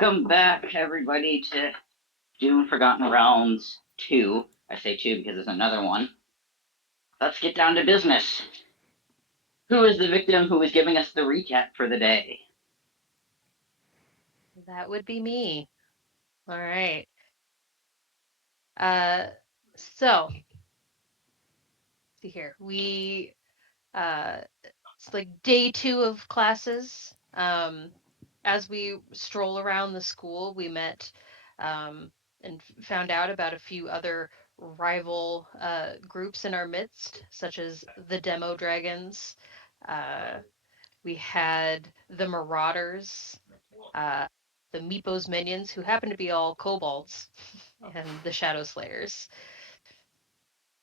Welcome back, everybody, to Doom Forgotten Realms 2. I say 2 because there's another one. Let's get down to business. Who is the victim who is giving us the recap for the day? That would be me. All right. Uh, so see here. It's like day 2 of classes. As we stroll around the school, we met and found out about a few other rival groups in our midst, such as the Demo Dragons. Uh, we had the Marauders, uh, the Meepo's minions, who happen to be all kobolds, and the Shadow Slayers.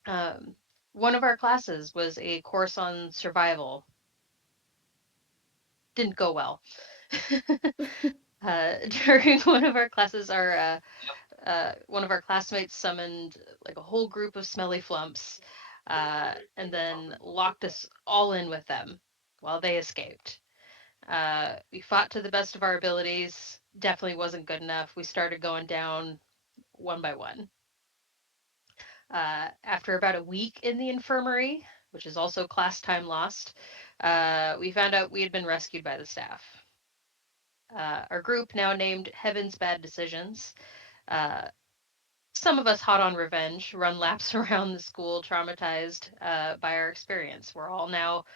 Um, One of our classes was a course on survival. Didn't go well. During one of our classes, our one of our classmates summoned like a whole group of smelly flumps, and then locked us all in with them while they escaped. We fought to the best of our abilities. Definitely wasn't good enough. We started going down one by one. After about a week in the infirmary, which is also class time lost, we found out we had been rescued by the staff. Our group, now named Heaven's Bad Decisions, uh, some of us hot on revenge, run laps around the school, traumatized by our experience. We're all now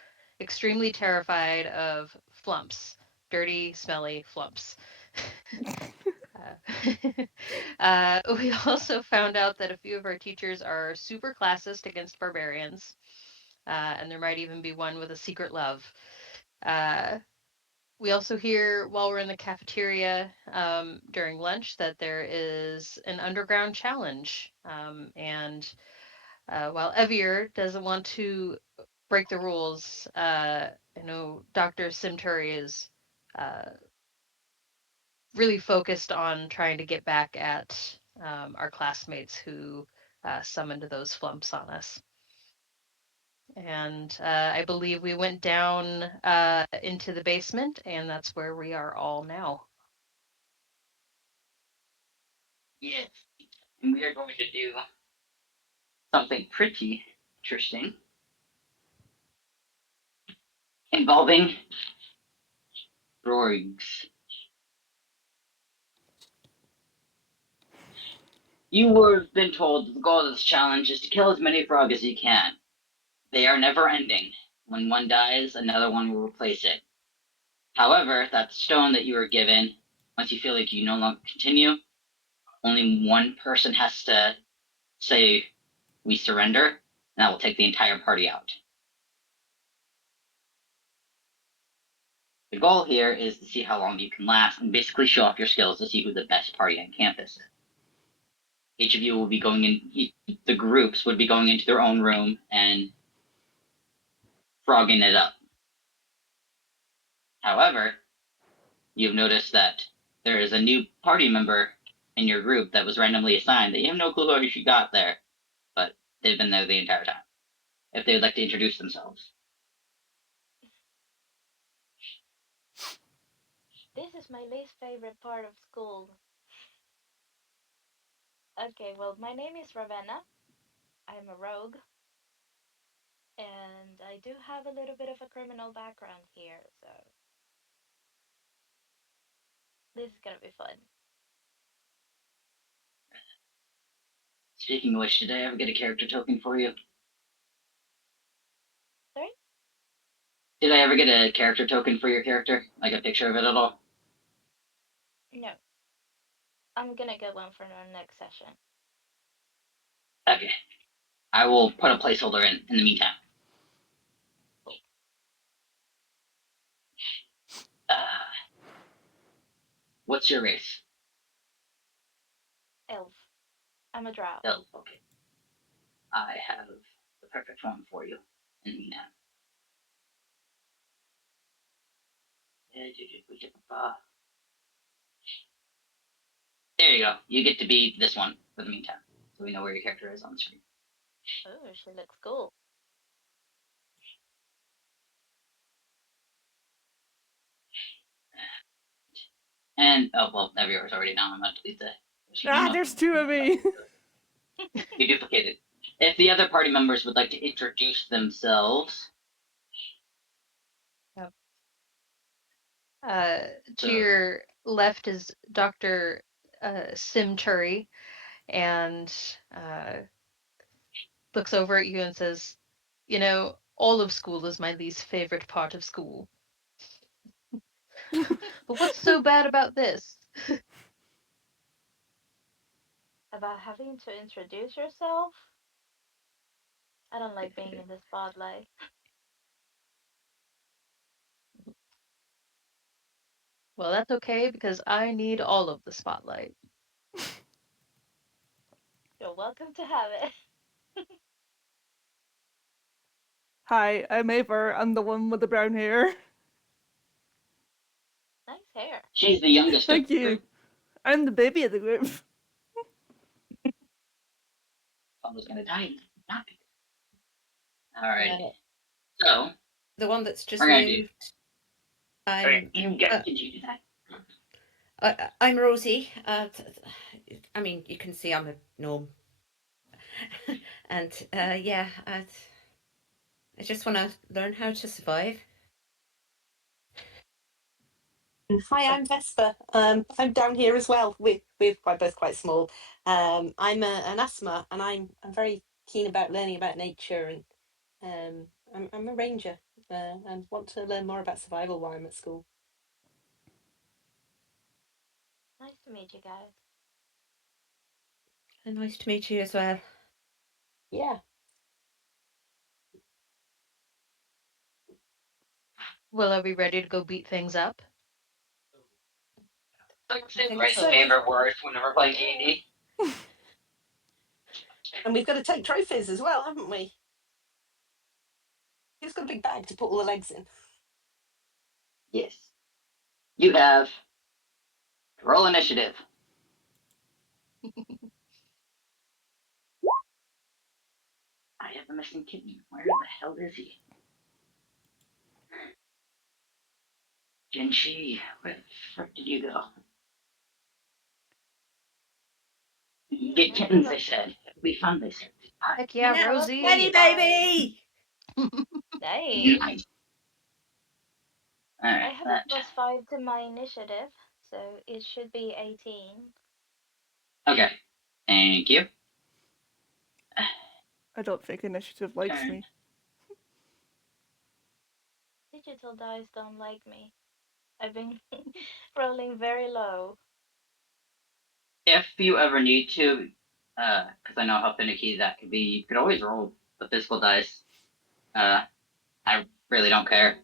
extremely terrified of flumps, dirty, smelly flumps. We also found out that a few of our teachers are super classist against barbarians, and there might even be one with a secret love. Uh, we also hear while we're in the cafeteria during lunch that there is an underground challenge. And while Evier doesn't want to break the rules, I know Dr. Simturi is uh, really focused on trying to get back at our classmates who summoned those flumps on us. And I believe we went down into the basement, and that's where we are all now. Yes, and we are going to do something pretty interesting involving droids. You were been told the goal of this challenge is to kill as many frog as you can. They are never ending. When one dies, another one will replace it. However, that stone that you were given, once you feel like you no longer continue, only one person has to say, "We surrender," and that will take the entire party out. The goal here is to see how long you can last and basically show off your skills to see who the best party on campus is. Each of you will be going in, the groups would be going into their own room and frogging it up. However, you've noticed that there is a new party member in your group that was randomly assigned that you have no clue how she got there, but they've been there the entire time. If they would like to introduce themselves. This is my least favorite part of school. Okay, well, my name is Ravenna. I'm a rogue, and I do have a little bit of a criminal background here, so this is gonna be fun. Speaking of which, did I ever get a character token for you? Sorry? Did I ever get a character token for your character? Like a picture of it at all? No, I'm gonna get one for our next session. Okay. I will put a placeholder in the meantime. Cool. What's your race? Elf. I'm a drow. Oh, okay. I have the perfect one for you in the meantime. There you go. You get to be this one for the meantime, so we know where your character is on the screen. Oh, she looks cool. And everyone's already now. I'm about to delete the. There's two of me. You duplicated. If the other party members would like to introduce themselves. To So- your left is Dr. Sim Turi, and looks over at you and says, "You know, all of school is my least favorite part of school. But what's so bad about this?" About having to introduce yourself? I don't like being in the spotlight. Well, that's okay because I need all of the spotlight. You're welcome to have it. Hi, I'm Aver. I'm the one with the brown hair. Nice hair. She's the youngest. Thank of the you. group. I'm the baby of the group. I was gonna die. All right. Uh, So the one that's just we're gonna do. moved. I'm Did you do that? I'm Rosie. I mean, you can see I'm a gnome, and yeah, I just want to learn how to survive. Hi, I'm Vesper. I'm down here as well. We're both quite small. I'm an asthma, and I'm very keen about learning about nature, and I'm a ranger, and want to learn more about survival while I'm at school. Nice to meet you guys. And nice to meet you as well. Yeah. Well, are we ready to go beat things up? think Bryce's so. favorite words whenever playing D&D. And we've got to take trophies as well, haven't we? Who's got a big bag to put all the legs in? Yes. You have. Roll initiative. I have a missing kitten. Where the hell is he? Jinshi, where the frick did you go? Get kittens, they said. It'll be fun, they said. Heck yeah, Now, Rosie. Penny baby. Nice. Nice. I Alright, have a +5 to my initiative, so it should be 18. Okay. Thank you. I don't think initiative likes Turn. me. Digital dice don't like me. I've been rolling very low. If you ever need to, because I know how finicky that could be, you could always roll the physical dice. I really don't care.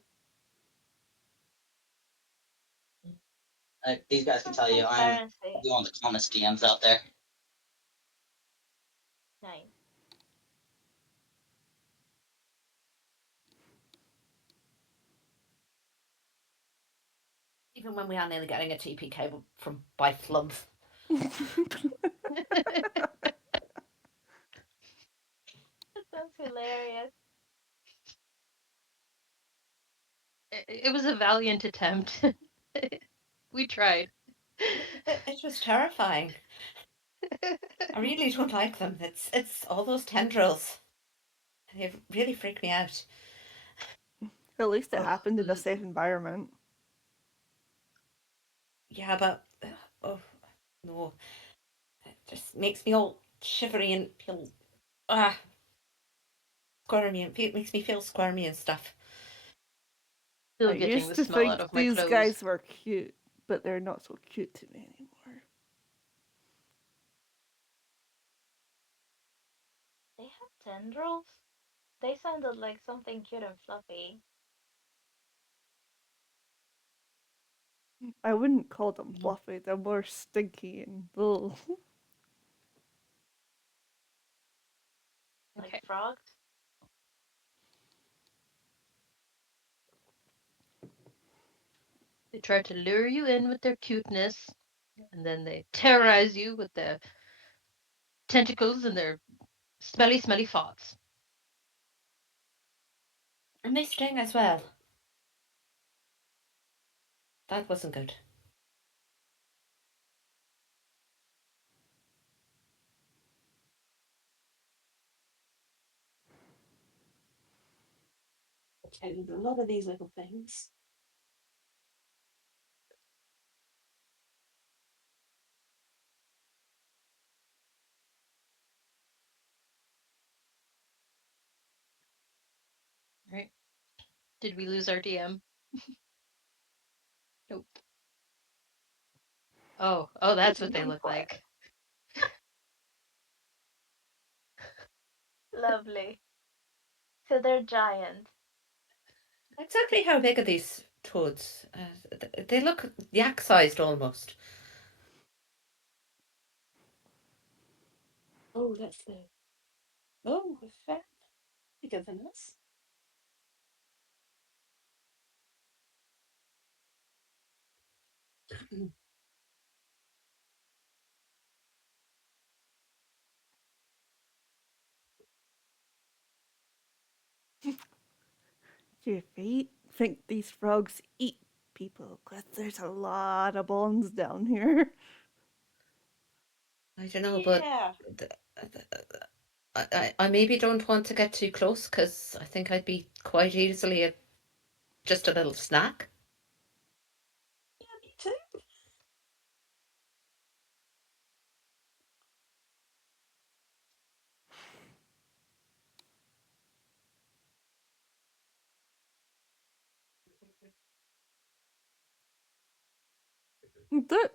These guys can tell you I'm Transparency. one of the calmest DMs out there. Nice. Even when we are nearly getting a TPK by Flump. That sounds hilarious. It was a valiant attempt. We tried. It was terrifying. I really don't like them. It's all those tendrils. They really freak me out. At least it Oh. happened in a safe environment. Yeah, but oh no, it just makes me all shivery and feel squirmy. It makes me feel squirmy and stuff. Still I getting used the to smell out think of my these clothes. guys were cute, but they're not so cute to me anymore. They have tendrils? They sounded like something cute and fluffy. I wouldn't call them fluffy. They're more stinky and ugh. Like Okay. frogs? They try to lure you in with their cuteness, and then they terrorize you with their tentacles and their smelly, smelly farts. And they sting as well. That wasn't good. Okay, there's a lot of these little things. Right. Did we lose our DM? Nope. Oh, that's what they look like. Lovely. So they're giant. Exactly how big are these toads? They look yak-sized almost. Oh, that's the. Oh, a fair bigger than us. Do you think these frogs eat people? Because there's a lot of bones down here. I don't know, but Yeah. I maybe don't want to get too close because I think I'd be quite easily just a little snack. Yeah, me too. That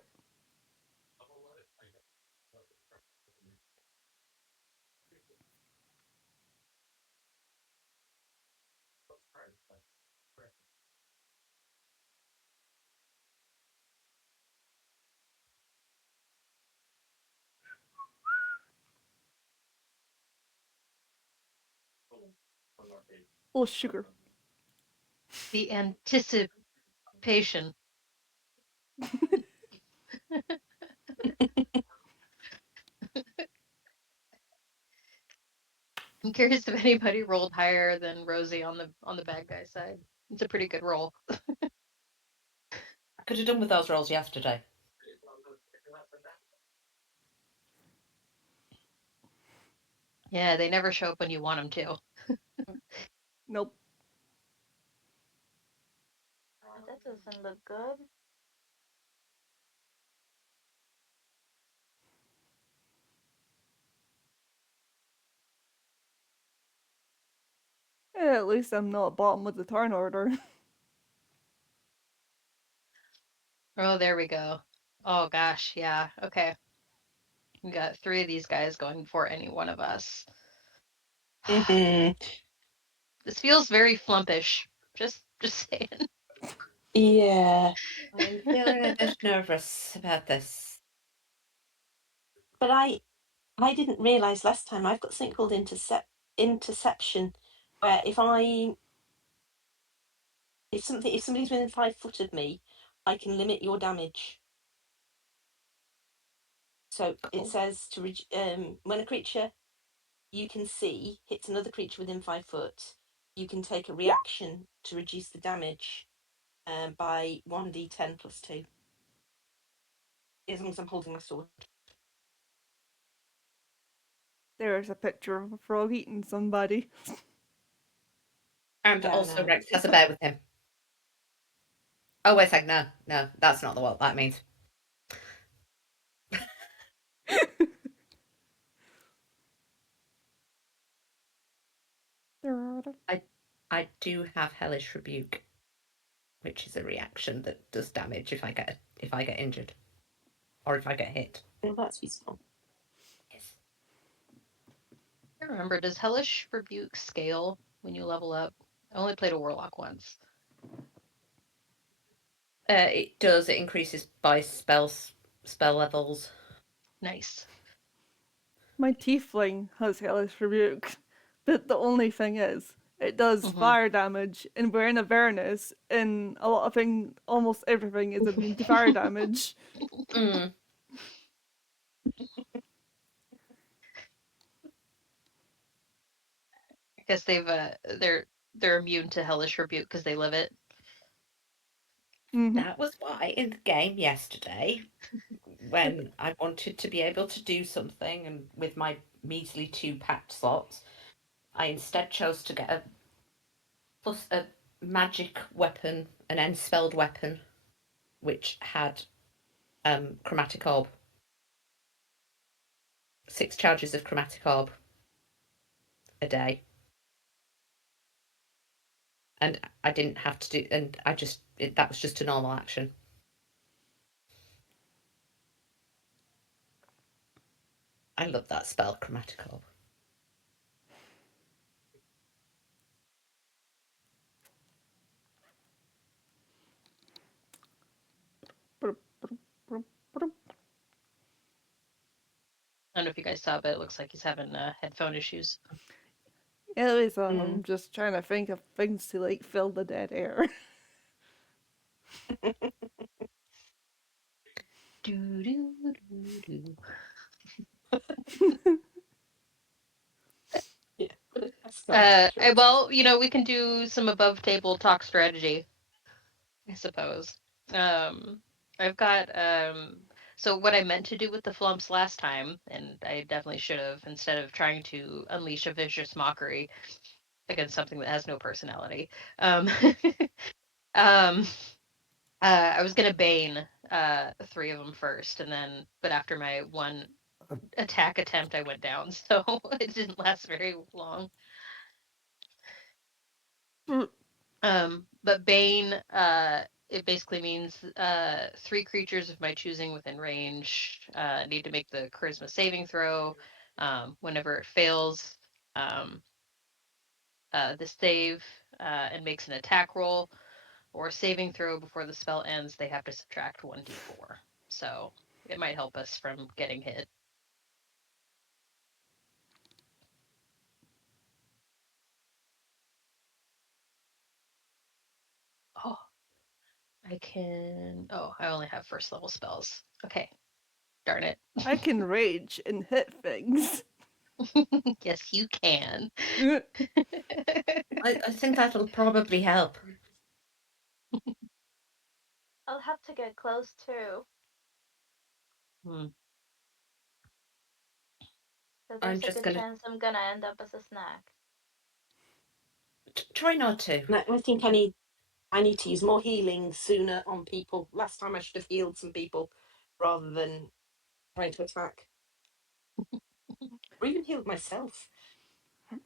oh sugar. The anticipation. I'm curious if anybody rolled higher than Rosie on the bad guy side. It's a pretty good roll. I could have done with those rolls yesterday. Yeah, they never show up when you want them to. Nope. That doesn't look good. At least I'm not bottom of the turn order. Oh, there we go. Oh gosh, yeah. Okay. We got 3 of these guys going for any one of us. Mhm. This feels very flumpish. Just saying. Yeah. I'm feeling a bit nervous about this. But I didn't realise last time I've got something called interception, where if somebody's within 5 foot of me, I can limit your damage. So it says when a creature you can see hits another creature within 5 foot, you can take a reaction to reduce the damage by 1d10 plus 2. As long as I'm holding my sword. There's a picture of a frog eating somebody. And Yeah, also no. Rex has a bear with him. Oh, wait a sec. No, that's not what that means. I do have Hellish Rebuke, which is a reaction that does damage if I get injured, or if I get hit. Well, that's useful. Yes. I remember, does Hellish Rebuke scale when you level up? I only played a Warlock once. It does. It increases by spell levels. Nice. My tiefling has Hellish Rebuke, but the only thing is, it does fire damage, and we're in Avernus, and a lot of almost everything is immune to fire damage. Mm. I guess they're immune to Hellish Rebuke because they live it. That was why in the game yesterday, when I wanted to be able to do something, and with my measly 2 packed slots, I instead chose to get plus a magic weapon, an enspelled weapon, which had chromatic orb. 6 charges of chromatic orb a day. And I didn't have to do, and that was just a normal action. I love that spell, chromatic orb. I don't know if you guys saw, but it looks like he's having headphone issues. Anyways, Mm. I'm just trying to think of things to like fill the dead air. Do, do, do, do. Yeah. That's nice, sure. Well, we can do some above table talk strategy, I suppose. I've got so what I meant to do with the flumps last time, and I definitely should have, instead of trying to unleash a vicious mockery against something that has no personality. Um, I was gonna bane 3 of them first, but after my one attack attempt, I went down, so it didn't last very long. But Bane, it basically means 3 creatures of my choosing within range need to make the charisma saving throw. Whenever it fails, the save and makes an attack roll or saving throw before the spell ends, they have to subtract 1d4. So it might help us from getting hit. Oh, I only have first level spells. Okay. Darn it. I can rage and hit things. Yes, you can. I think that'll probably help. I'll have to get close too. Hmm. So I'm there's a just good gonna chance I'm gonna end up as a snack. try not to. No, I think I need to use more healing sooner on people. Last time I should have healed some people rather than trying to attack. Or even healed myself.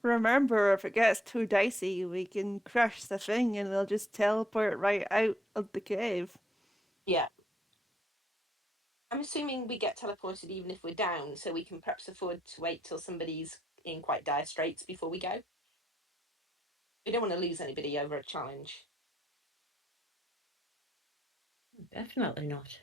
Remember, if it gets too dicey, we can crush the thing and they'll just teleport right out of the cave. Yeah. I'm assuming we get teleported even if we're down, so we can perhaps afford to wait till somebody's in quite dire straits before we go. We don't want to lose anybody over a challenge. Definitely not.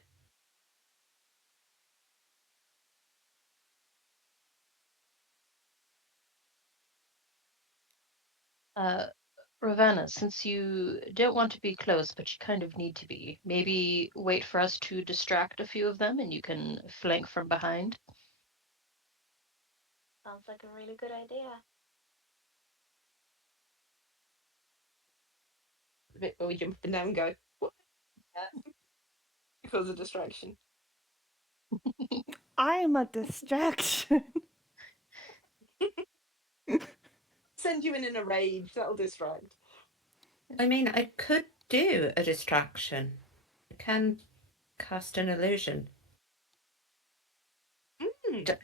Ravenna, since you don't want to be close, but you kind of need to be, maybe wait for us to distract a few of them and you can flank from behind. Sounds like a really good idea. The bit where we jump up and down and go, what? Because of distraction. I'm a distraction. Send you in a rage, that'll distract. I mean, I could do a distraction. I can cast an illusion.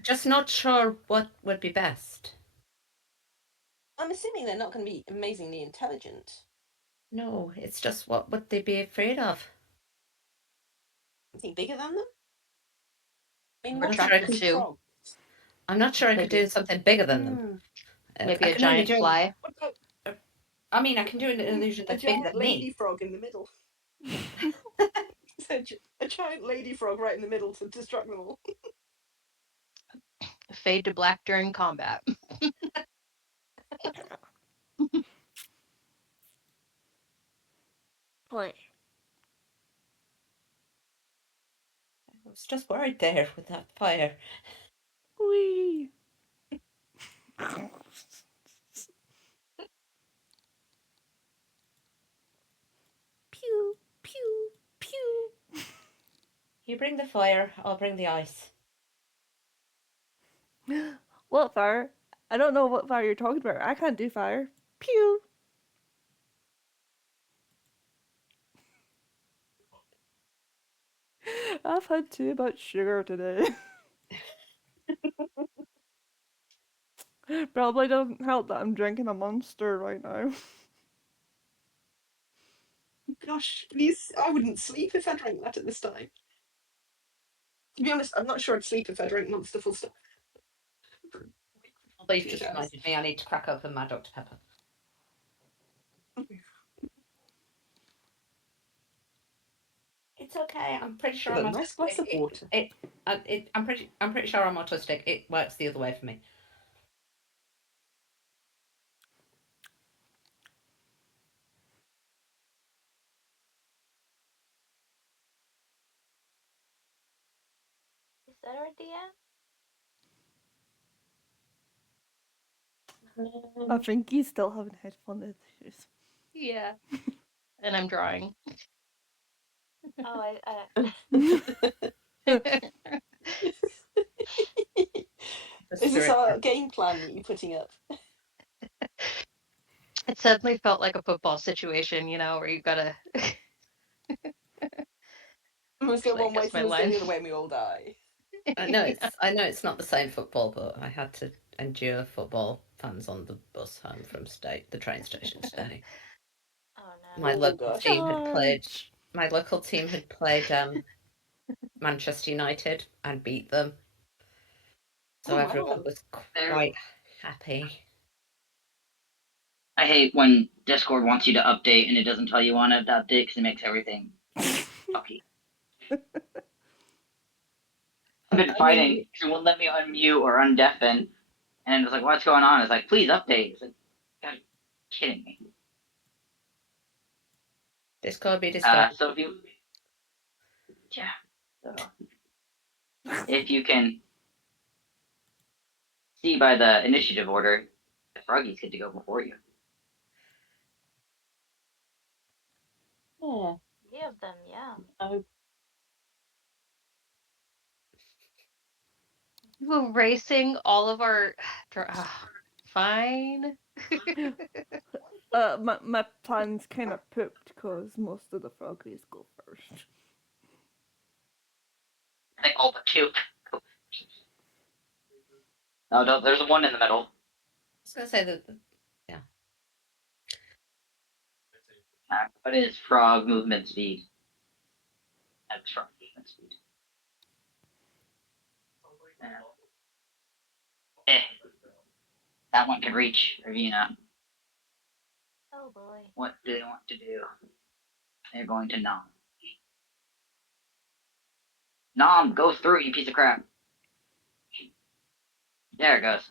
Just not sure what would be best. I'm assuming they're not going to be amazingly intelligent. No, it's just what would they be afraid of? Anything bigger than them? I mean, I'm what not sure I Attracted could to. frog? I'm not sure I could Maybe. do something bigger than them. Maybe I a can only giant do- fly. What about I mean, I can do an illusion a that's bigger giant than me. lady frog in the middle? So a giant lady frog right in the middle to distract them all. Fade to black during combat. Boy. I was just worried there with that fire. Wee. Pew, pew, pew. You bring the fire, I'll bring the ice. What fire? I don't know what fire you're talking about. I can't do fire. Pew. I've had too much sugar today. Probably doesn't help that I'm drinking a Monster right now. Gosh, please, I wouldn't sleep if I drank that at this time. To be honest, I'm not sure I'd sleep if I drank Monster full stop. Although you've just reminded me, I need to crack open my Dr. Pepper. It's okay. I'm pretty sure With I'm a nice glass of water. I'm pretty sure I'm autistic. It works the other way for me. Is that our DM? I think he's still having headphone issues. Yeah. And I'm drawing. Oh, Is this our game plan that you're putting up? It suddenly felt like a football situation, where you've got to. Must go Actually, I one way, guess my someone's go line. the other way, and we all die. I know it's not the same football, but I had to endure football fans on the bus home from the train station today. oh no. My Oh, local gosh. team had played. Charge! My local team had played Manchester United and beat them, so Oh, everyone wow. was quite happy. I hate when Discord wants you to update and it doesn't tell you on it to update because it makes everything fucky. I've been fighting. It won't let me unmute or undeafen. And it's like, what's going on? It's like, please update. It's like, God, you're kidding me. Discord be Discord. So if you, yeah. So if you can see by the initiative order, the Froggies get to go before you. Yeah. 3 of them, yeah. Oh, Erasing all of our. Fine. My plan's kind of pooped because most of the froggies go first. I think all but 2. No, there's one in the middle. I was gonna say that. What is frog movement speed? That's frog movement speed. That one can reach Ravina. Oh boy. What do they want to do? They're going to nom. Nom, go through, you piece of crap. There it goes.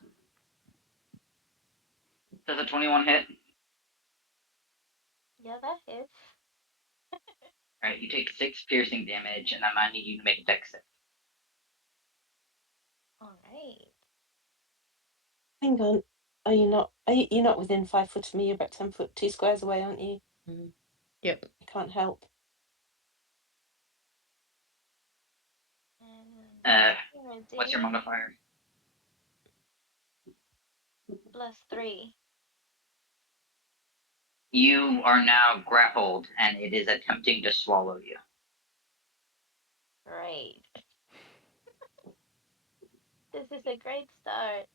Does a 21 hit? Yeah, that hits. Alright, you take 6 piercing damage, and I might need you to make a dex save. Alright. hang on. Are you not? You're not within 5 foot of me? You're about 10 foot, 2 squares away, aren't you? Yep. I can't help. And What's your modifier? +3. You are now grappled, and it is attempting to swallow you. Great. This is a great start.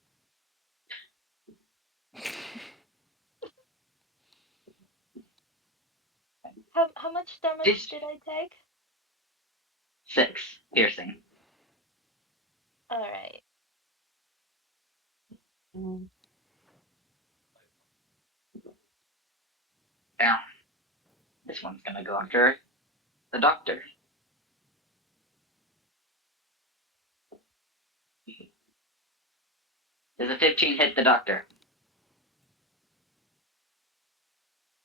How much damage did I take? 6 piercing. Alright. Down. This one's gonna go after the doctor. Does a 15 hit the doctor?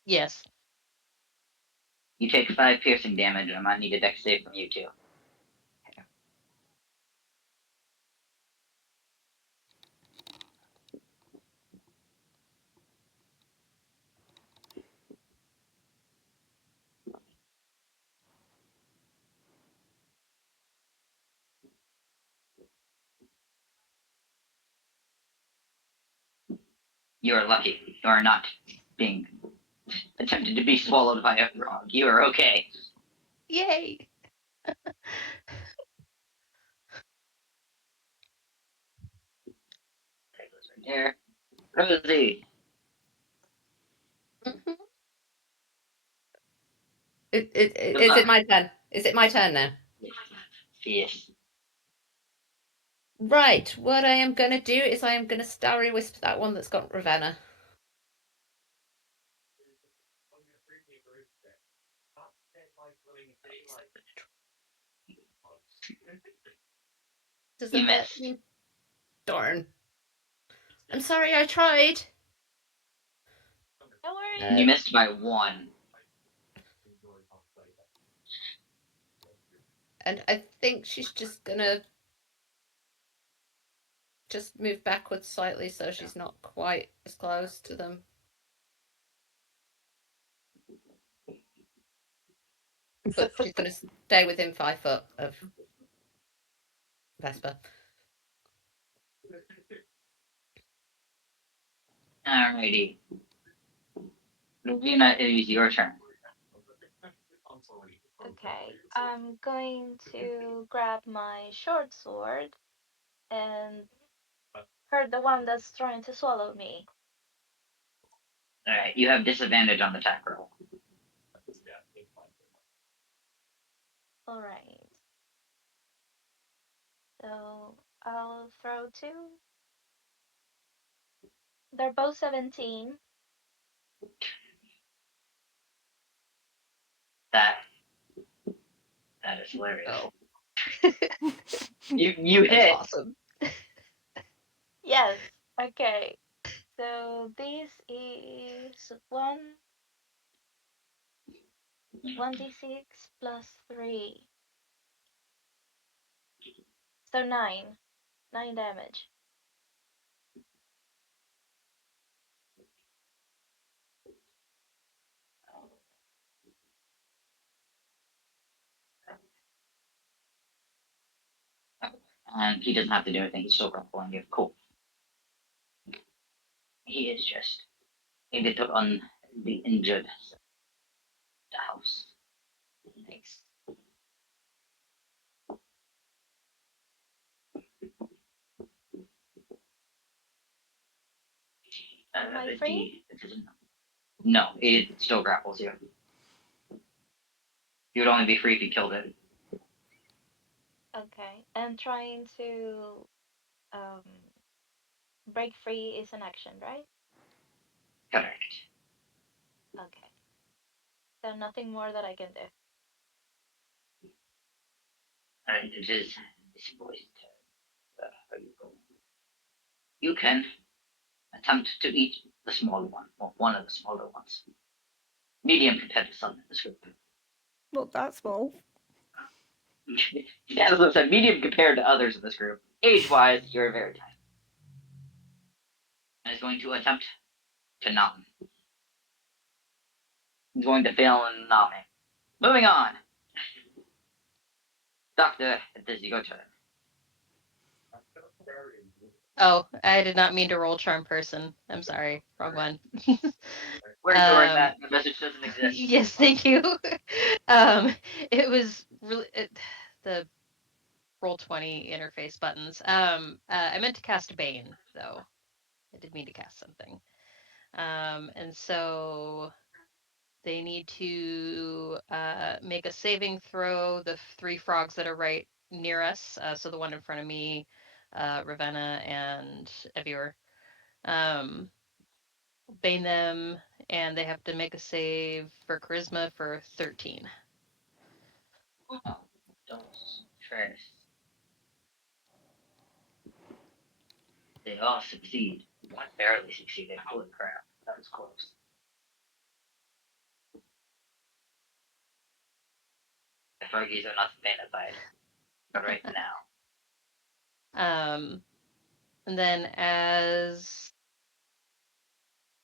Yes. You take 5 piercing damage, and I might need a dex save from you too. You are lucky. You are not being attempted to be swallowed by a frog. You are okay. Yay. Here, Rosie. Mhm. Is Good it luck. my turn? Is it my turn now? Yes. Right. What I am going to do is I am going to Starry Wisp that one that's got Ravenna. Does You a missed. 13? Darn. I'm sorry, I tried. No worries. You missed by 1. And I think she's just gonna just move backwards slightly so she's not quite as close to them. But she's gonna stay within 5 foot of Vespa. Alrighty. Ravina, it is your turn. Okay, I'm going to grab my short sword and hurt the one that's trying to swallow me. Alright, you have disadvantage on the attack roll. Alright. So I'll throw 2. They're both 17. That is hilarious. Oh, You that's hit. awesome. Yes. Okay. So this is 1d6 plus 3. So 9. 9 damage. And he doesn't have to do anything, he's still grappling you. Cool. He is just a little on the injured side of the house. Nice. Am I The free? D, no, it still grapples you. You would only be free if you killed it. Okay. And trying to um, break free is an action, right? Correct. Okay. So nothing more that I can do. And it is this boy's turn. How you go? You can attempt to eat the smaller one, or one of the smaller ones. Medium compared to some in this group. Not that small. Yeah, as I said, medium compared to others in this group. Age-wise, you're very tiny. And is going to attempt to nom. He's going to fail in nomming. Moving on. Doctor, it is your turn. Oh, I did not mean to roll charm person. I'm sorry, wrong one. We're ignoring that. The message doesn't exist. Yes, thank you. It was really the roll 20 interface buttons. I meant to cast Bane though. I did mean to cast something. And so they need to make a saving throw. The 3 frogs that are right near us. So the one in front of me, Ravenna and Evior. Bane them, and they have to make a save for charisma for 13. Oh, those trash. They all succeed. One barely succeeded. Holy crap. That was close. The Fergies are not vanified. But right now. And then as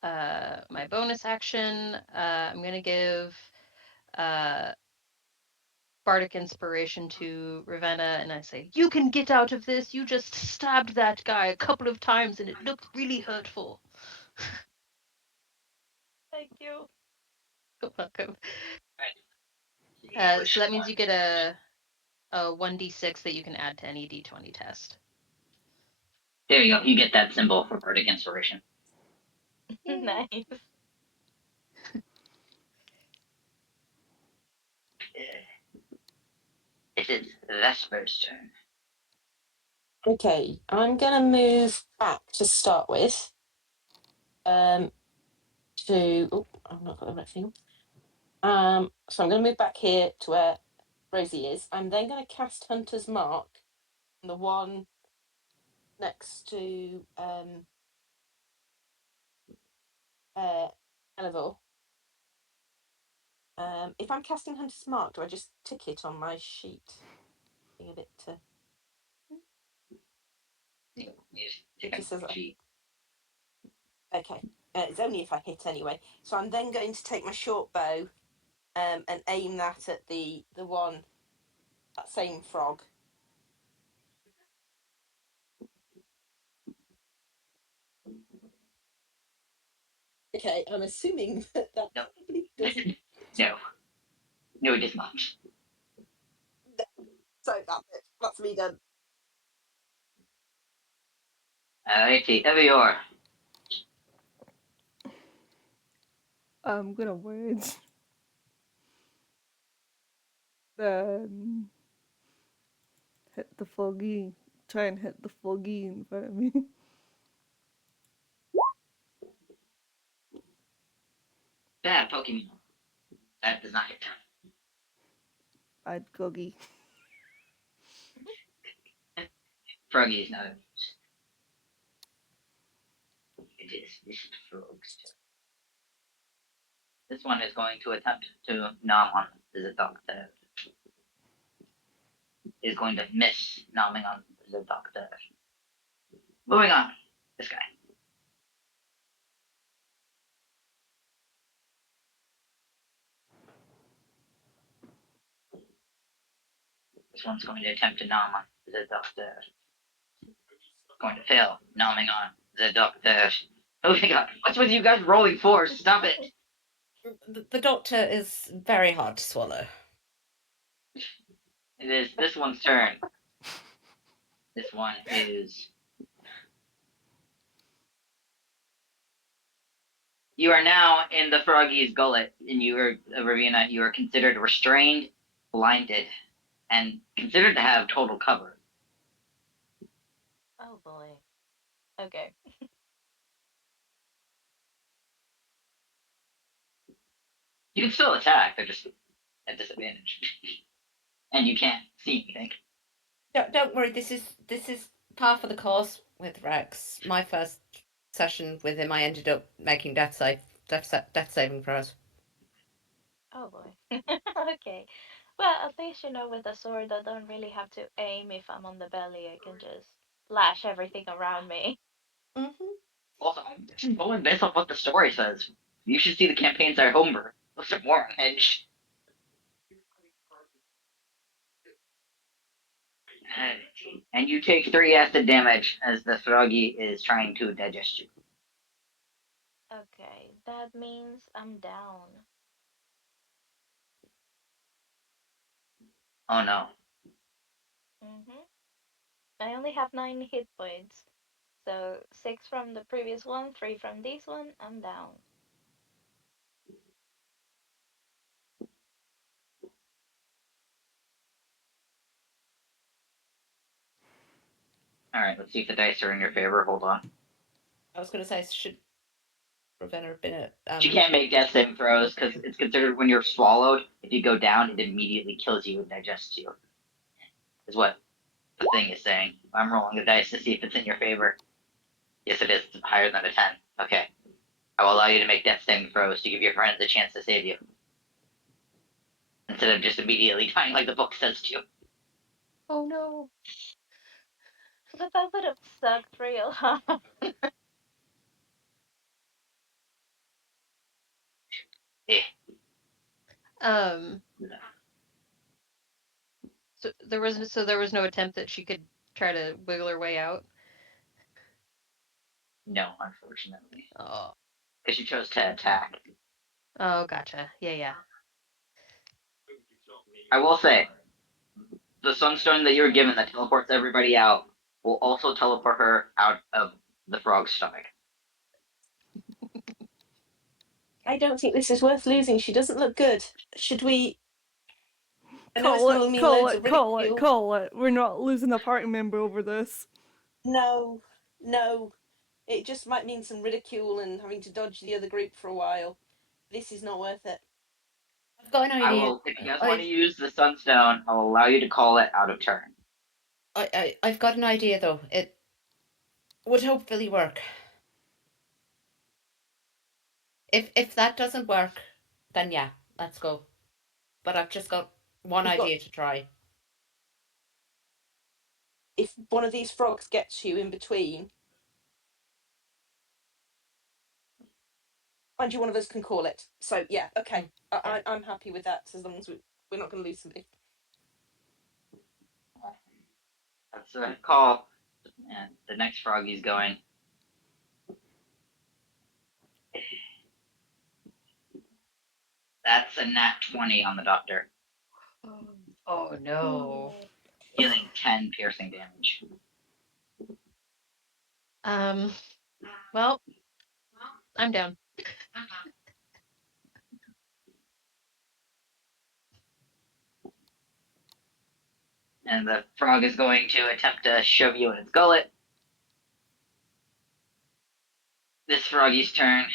my bonus action, I'm gonna give bardic inspiration to Ravenna, and I say, "You can get out of this. You just stabbed that guy a couple of times, and it looked really hurtful." Thank you. You're welcome. See So which that means one. you get a 1d6 that you can add to any d20 test. There you go. You get that symbol for bardic inspiration. Nice. It is Vesper's turn. Okay, I'm gonna move back to start with. I've not got the right thing. So I'm gonna move back here to where Rosie is. I'm then gonna cast Hunter's Mark on the one next to Elevor. If I'm casting Hunter's Mark, do I just tick it on my sheet? Being a bit It just says okay. It's only if I hit anyway. So I'm then going to take my short bow and aim that at the one, that same frog. Okay, I'm assuming that No. probably doesn't. No. No, it does not. So that's me done. Alrighty, Evior. I'm gonna wait. Then hit the foggy. Try and hit the foggy in front of me. Bad Pokemon. That does not hit. Bad goggy. Froggy is not amused. It is this frog's turn. This one is going to attempt to nom on the doctor. Is going to miss nomming on the doctor. Moving on. This guy. This one's going to attempt to nom on the doctor. Going to fail. Nomming on the doctor. Moving on. What's with you guys rolling for? Stop it. The doctor is very hard to swallow. It is this one's turn. This one is. You are now in the Froggy's gullet, and you are, Ravina, you are considered restrained, blinded, and considered to have total cover. Oh boy. Okay. You can still attack, they're just at disadvantage. And you can't see anything. Don't worry. This is par for the course with Rex. My first session with him, I ended up making death saving throws. Oh boy. Okay. Well, at least with a sword, I don't really have to aim if I'm on the belly. I can just lash everything around me. Mm-hmm. Also, I'm just going based off what the story says. You should see the campaigns I Homer. Those are more on edge. And you take 3 acid damage as the Froggy is trying to digest you. Okay, that means I'm down. Oh no. I only have 9 hit points. So 6 from the previous one, 3 from this one, I'm down. Alright, let's see if the dice are in your favor. Hold on. I was going to say, should Ravenna have been at? She can't make death saving throws because it's considered when you're swallowed, if you go down, it immediately kills you and digests you. Is what the thing is saying. I'm rolling the dice to see if it's in your favor. Yes, it is. It's higher than a 10. Okay. I will allow you to make death saving throws to give your friends a chance to save you. Instead of just immediately dying like the book says to. Oh no. But that would have sucked real hard. Eh. Um. So there was no attempt that she could try to wiggle her way out. No, unfortunately. Oh. Because she chose to attack. Oh, gotcha. Yeah. I will say, the sunstone that you were given that teleports everybody out will also teleport her out of the frog's stomach. I don't think this is worth losing. She doesn't look good. Should we? I know it's Call going to it, mean call loads it, of call it, ridicule. call it. We're not losing a party member over this. No, no. It just might mean some ridicule and having to dodge the other group for a while. This is not worth it. I've got an I idea. will, if you guys want to use the Sunstone, I'll allow you to call it out of turn. I've got an idea though. It would hopefully work. If that doesn't work, then yeah, let's go. But I've just got one You've got- idea to try. If one of these frogs gets you in between, mind you, one of us can call it. So yeah, okay, I'm happy with that as long as we're not going to lose somebody. That's a call. And the next froggy's going. That's a nat 20 on the doctor, Oh no. dealing 10 piercing damage. Well, I'm down. And the frog is going to attempt to shove you in its gullet. This froggy's turn.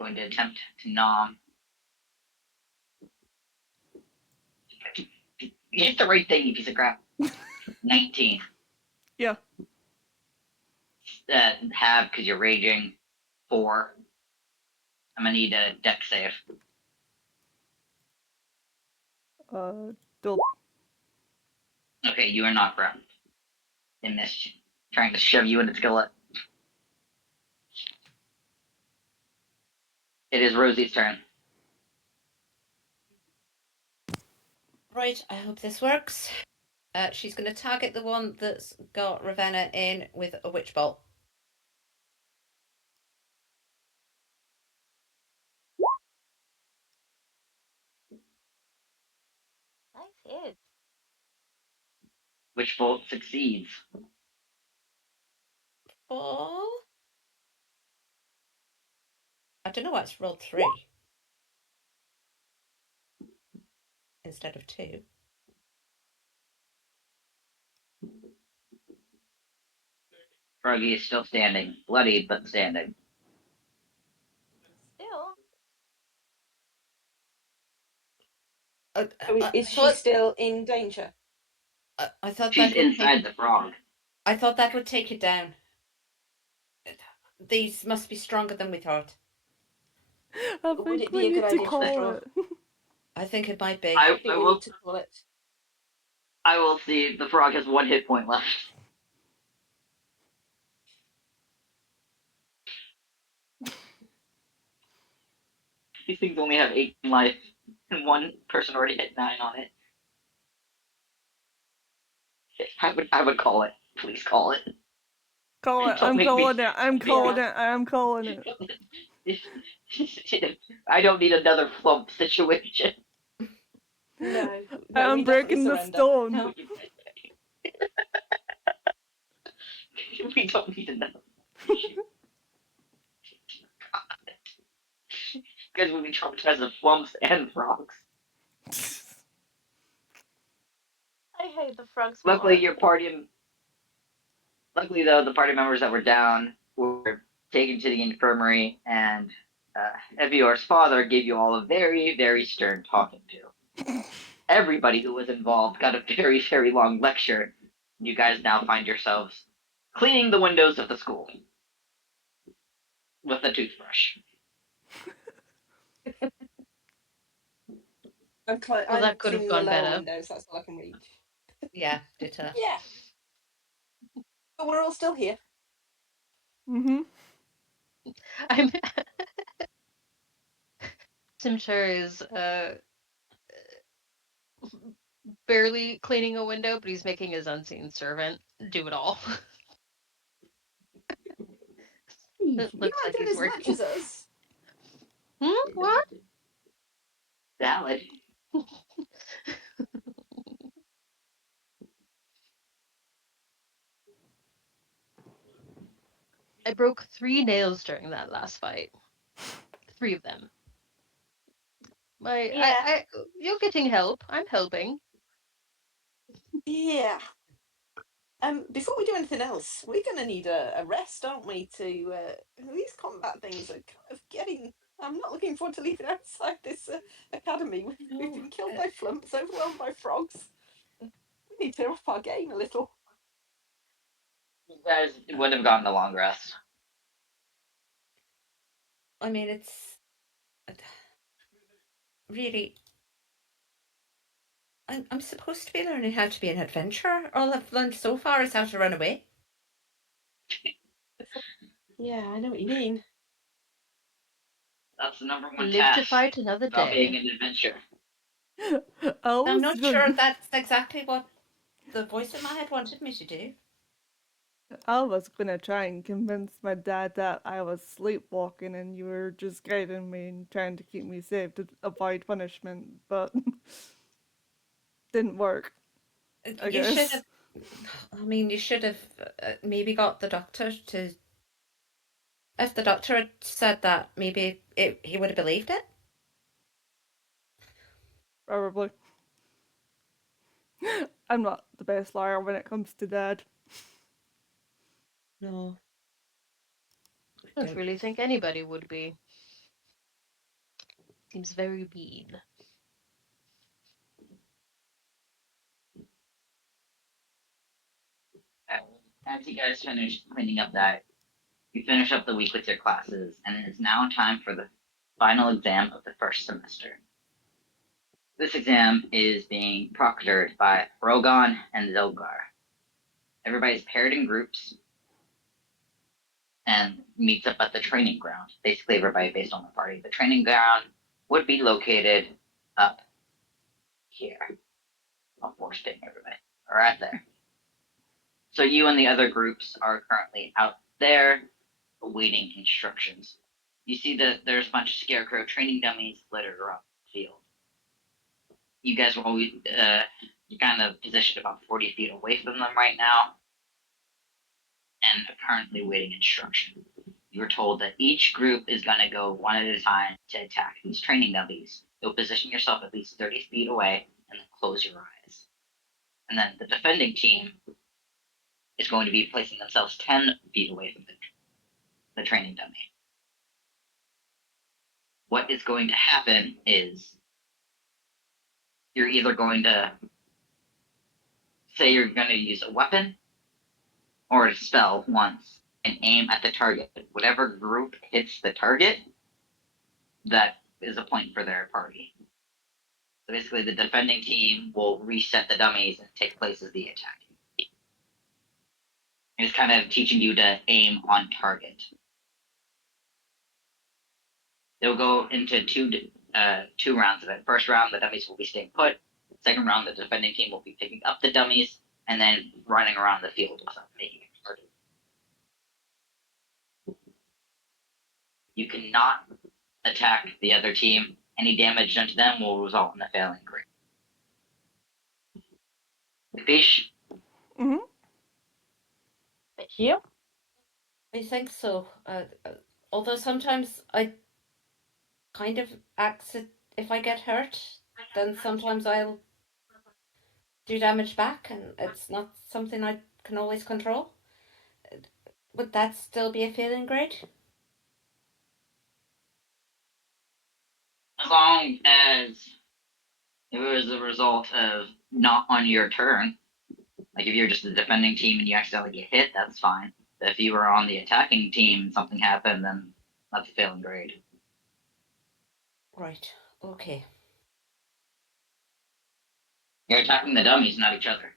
Going to attempt to nom. You hit the right thing, you piece of crap. 19. Yeah. Have, because you're raging. 4. I'm gonna need a deck save. Don't. Okay, you are not grounded. It missed you. Trying to shove you in its gullet. It is Rosie's turn. Right, I hope this works. She's going to target the one that's got Ravenna in with a witch bolt. Nice hit. Witch Bolt succeeds. 4. I don't know why it's rolled 3 instead of 2. Froggy is still standing. Bloody, but standing. Still. Is she still in danger? I thought She's that would inside the frog. I thought that would take it down. These must be stronger than we thought. I Would think it be we a good need to idea to call withdraw? it. I think it might be. I think we will. need to call it. I will see. The frog has 1 hit point left. These things only have 8 life, and one person already hit 9 on it. I would call it. Please call it. Call it. Don't I'm make me- calling it. I'm Yeah. calling it. I'm calling it. I don't need another flump situation. No, I'm we breaking the definitely surrender. stone. No. We don't need another. Because we'll be traumatized of flumps and frogs. I hate the frogs. Luckily, more. your party. Luckily, though, the party members that were down were taken to the infirmary, and Evior's father gave you all a very, very stern talking to. Everybody who was involved got a very, very long lecture. You guys now find yourselves cleaning the windows of the school with a toothbrush. I'm that could have cleaning gone the lower better. windows. That's all I can reach. Yeah, ditto. Yeah. But we're all still here. Mm-hmm. I'm Simchar is barely cleaning a window, but he's making his unseen servant do it all. It You looks might like do he's as much working. as us. What? Valid. I broke 3 nails during that last fight. 3 of them. Yeah. You're getting help. I'm helping. Yeah. Before we do anything else, we're going to need a rest, aren't we? To these combat things are kind of getting. I'm not looking forward to leaving outside this academy. We've been killed by flumps, overwhelmed by frogs. We need to up our game a little. You guys would have gotten a long rest. I mean, it's really. I'm supposed to be learning how to be an adventurer. All I've learned so far is how to run away. Yeah, I know what you mean. That's the number one Live to task fight another about being day. an adventurer. I'm not sure that's exactly what the voice in my head wanted me to do. I was gonna try and convince my dad that I was sleepwalking and you were just guiding me and trying to keep me safe to avoid punishment, but didn't work. I You should guess. have. I mean, you should have maybe got the doctor to. If the doctor had said that, maybe he would have believed it. Probably. I'm not the best liar when it comes to dad. No. I don't really think anybody would be. Seems very mean. As you guys finish cleaning up that, you finish up the week with your classes, and it is now time for the final exam of the first semester. This exam is being proctored by Rogon and Zilgar. Everybody's paired in groups and meets up at the training ground. Basically, everybody based on the party. The training ground would be located up here. I'll force fit everybody. Right there. So you and the other groups are currently out there awaiting instructions. You see that there's a bunch of scarecrow training dummies littered around the field. You guys were always you're kind of positioned about 40 feet away from them right now, and are currently waiting instruction. You were told that each group is going to go one at a time to attack these training dummies. You'll position yourself at least 30 feet away and then close your eyes. And then the defending team is going to be placing themselves 10 feet away from the training dummy. What is going to happen is you're either going to say you're going to use a weapon or a spell once and aim at the target. Whatever group hits the target, that is a point for their party. So basically, the defending team will reset the dummies and take place as the attacking. It's kind of teaching you to aim on target. They'll go into two rounds of it. First round, the dummies will be staying put. Second round, the defending team will be picking up the dummies and then running around the field with them, making it target. You cannot attack the other team. Any damage done to them will result in a failing grade. Capiche? Mm-hmm. Yep. I think so. Although sometimes I kind of if I get hurt, then sometimes I'll do damage back, and it's not something I can always control. Would that still be a failing grade? As long as it was a result of not on your turn, like if you're just the defending team and you accidentally get hit, that's fine. But if you were on the attacking team and something happened, then that's a failing grade. Right. Okay. You're attacking the dummies, not each other.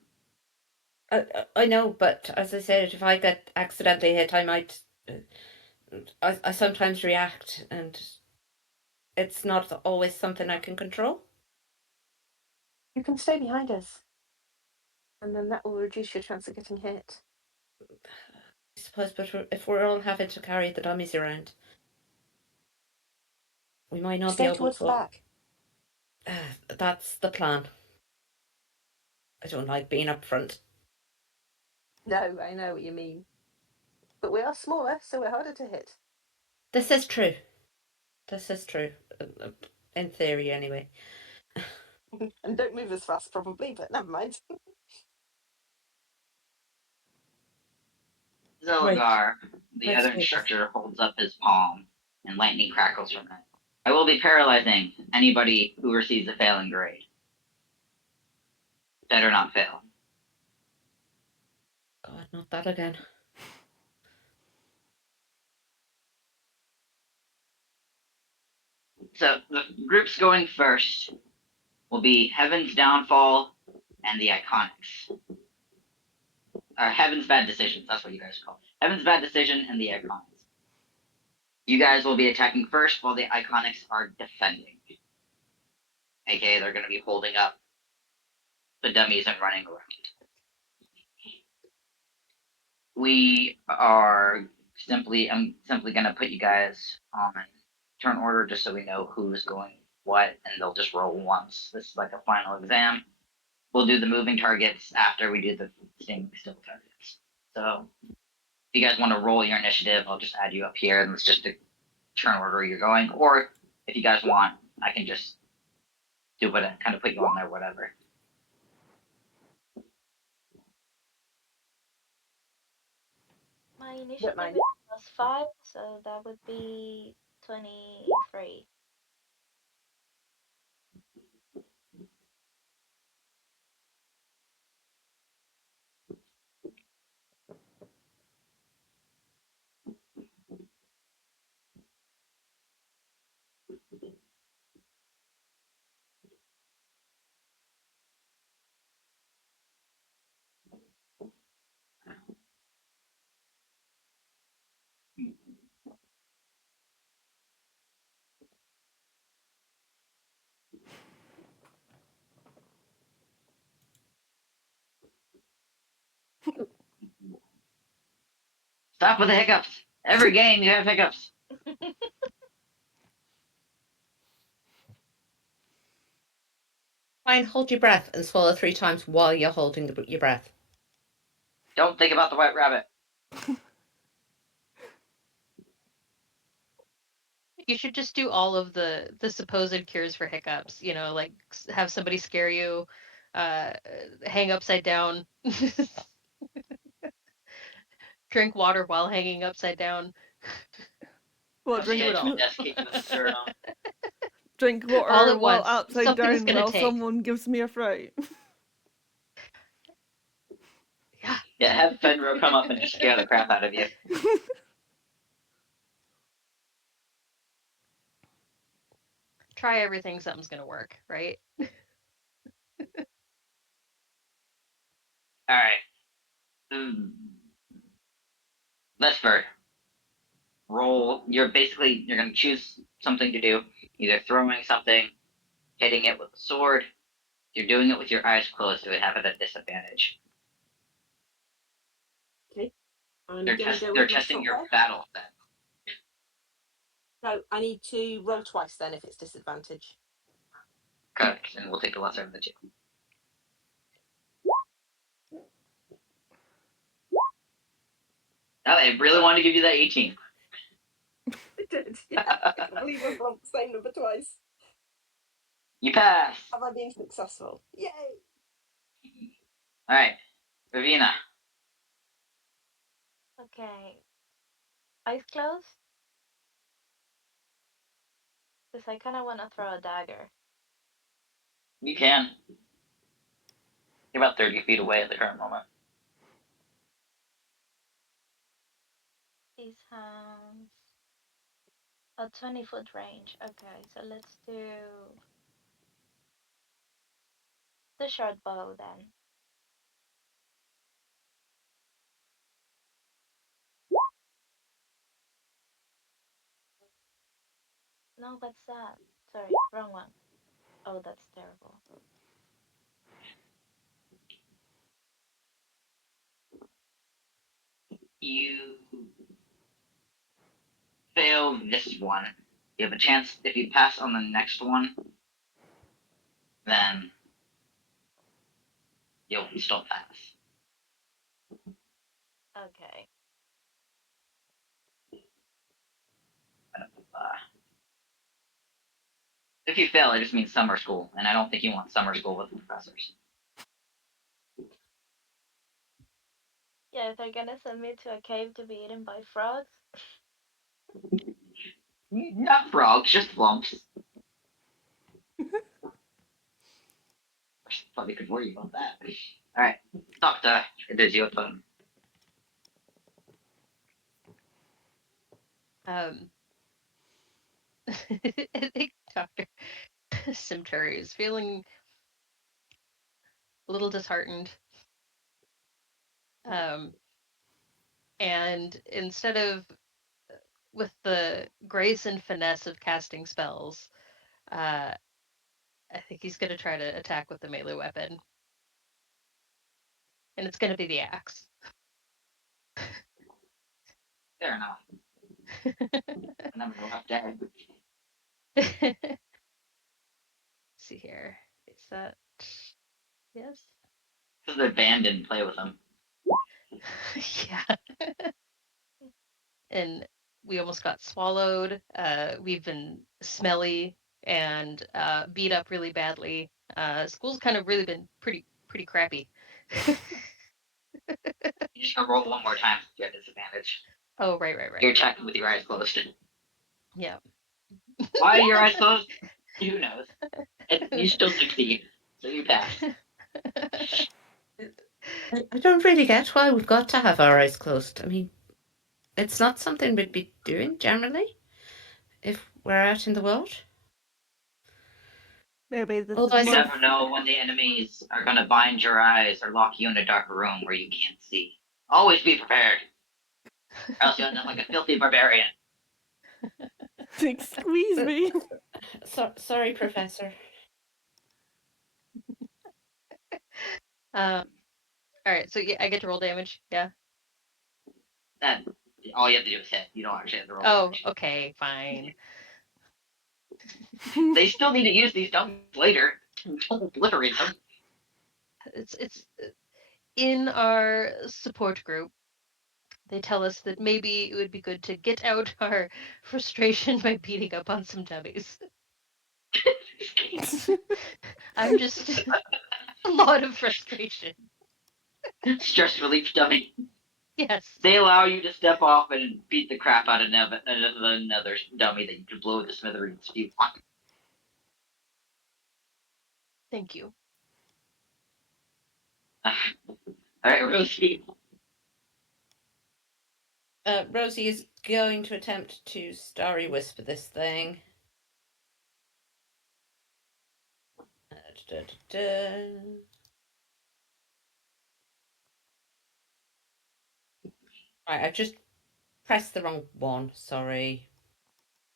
I know, but as I said, if I get accidentally hit, I might. I sometimes react, and it's not always something I can control. You can stay behind us, and then that will reduce your chance of getting hit. I suppose, but if we're all having to carry the dummies around, we might not be Stay able towards the to. back. That's the plan. I don't like being up front. No, I know what you mean. but we are smaller, so we're harder to hit. This is true. This is true. In theory, anyway. And don't move as fast, probably, but never mind. Zilgar, the Let's other do this. instructor, holds up his palm, and lightning crackles from it. I will be paralyzing anybody who receives a failing grade. Better not fail. God, not that again. So the groups going first will be Heaven's Downfall and the Iconics. Heaven's Bad Decisions, that's what you guys call it. Heaven's Bad Decision and the Iconics. You guys will be attacking first while the Iconics are defending. AKA, they're going to be holding up the dummies and running around. I'm simply going to put you guys on turn order just so we know who's going what, and they'll just roll once. This is like a final exam. We'll do the moving targets after we do the standing still targets. So if you guys want to roll your initiative, I'll just add you up here, and it's just the turn order you're going. Or if you guys want, I can just do what kind of put you on there, whatever. My initiative mind. is +5, so that would be 23. Stop with the hiccups. Every game you have hiccups. Try and hold your breath and swallow 3 times while you're holding your breath. Don't think about the white rabbit. You should just do all of the supposed cures for hiccups. You know, like have somebody scare you, hang upside down, drink water while hanging upside down. Well, Do it all. Drink All water at while once. upside Something's down gonna while take. someone gives me a fright. Yeah, have Fenro come up and just scare the crap out of you. Try everything, something's gonna work, right? Alright. Vesper. Roll. You're going to choose something to do. Either throwing something, hitting it with a sword. You're doing it with your eyes closed, so it would have it at disadvantage. Okay. I'm They're gonna go they're with my testing shot your there. battle sense. So I need to roll twice then if it's disadvantage. Correct, and we'll take the lesser of the two. Oh, they really wanted to give you that 18. I did. Yeah. I can't believe I've rolled the same number twice. You pass. Have I been successful? Yay! Alright, Ravina. Okay. Eyes closed? Because I kind of want to throw a dagger. You can. You're about 30 feet away at the current moment. These hands. A 20-foot range. Okay, so let's do the short bow then. No, what's that? Sorry, wrong one. Oh, that's terrible. You fail this one. You have a chance, if you pass on the next one, then you'll still pass. Okay. if you fail, it just means summer school, and I don't think you want summer school with professors. Yeah, if they're gonna send me to a cave to be eaten by frogs. Not frogs, just lumps. Probably could worry about that. All right, talk to Digiophone. I think Dr. Simturi is feeling a little disheartened. And instead of with the grace and finesse of casting spells, I think he's going to try to attack with the melee weapon. And it's going to be the axe. Fair enough. I never know how dead. See here. Is that yes? Because the band didn't play with him. Yeah. And we almost got swallowed. We've been smelly and beat up really badly. School's kind of really been pretty crappy. You just gotta roll one more time if you have disadvantage. Oh, right. You're attacking with your eyes closed. Yeah. Why are your eyes closed? Who knows? You still succeed, so you pass. I don't really get why we've got to have our eyes closed. I mean, it's not something we'd be doing generally if we're out in the world. Maybe this Although I is You more. never know when the enemies are gonna bind your eyes or lock you in a dark room where you can't see. Always be prepared, or else you'll end up like a filthy barbarian. Squeeze me. Sorry, Professor. All right. So yeah, I get to roll damage. Yeah. Then all you have to do is hit. You don't actually have to roll. Oh, damage. okay, fine. They still need to use these dummies later. Don't obliterate them. It's in our support group. They tell us that maybe it would be good to get out our frustration by beating up on some dummies. I'm just a lot of frustration. Stress relief dummy. Yes. They allow you to step off and beat the crap out of another dummy that you can blow to smithereens if you want. Thank you. All right, Rosie. Rosie is going to attempt to Starry Whisper this thing. Right, I've just pressed the wrong one. Sorry.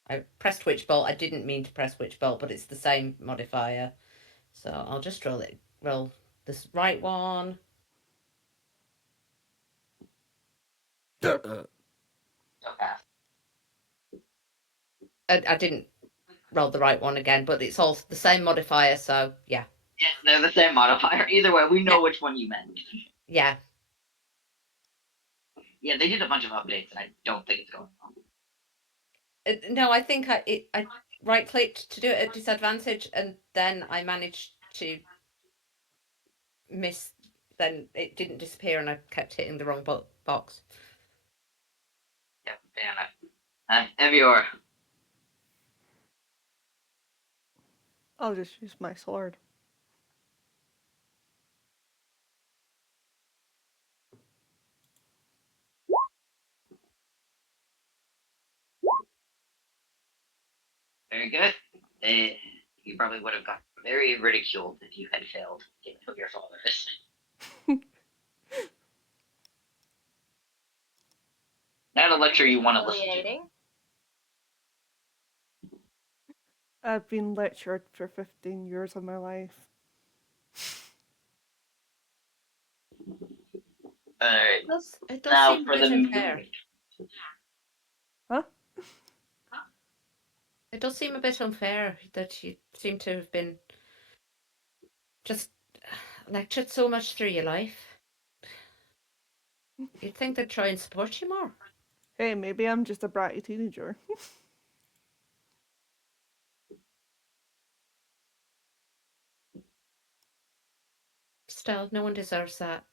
I pressed Witch Bolt. I didn't mean to press Witch Bolt, but it's the same modifier. So I'll just roll this right one. Okay. I didn't roll the right one again, but it's all the same modifier, so yeah. Yes, they're the same modifier. Either way, we know Yeah. which one you meant. Yeah. Yeah, they did a bunch of updates, and I don't think it's going wrong. No, I think I right clicked to do it at disadvantage, and then I managed to miss. Then it didn't disappear, and I kept hitting the wrong box. Yep, fair enough. Evior. I'll just use my sword. Very good. You probably would have gotten very ridiculed if you had failed, given who your father is. Not a lecture you want to listen to. Humiliating. I've been lectured for 15 years of my life. Alright. It does Now seem for a bit the unfair. Huh? It does seem a bit unfair that you seem to have been just lectured so much through your life. You'd think they'd try and support you more. Hey, maybe I'm just a bratty teenager. Estelle, no one deserves that.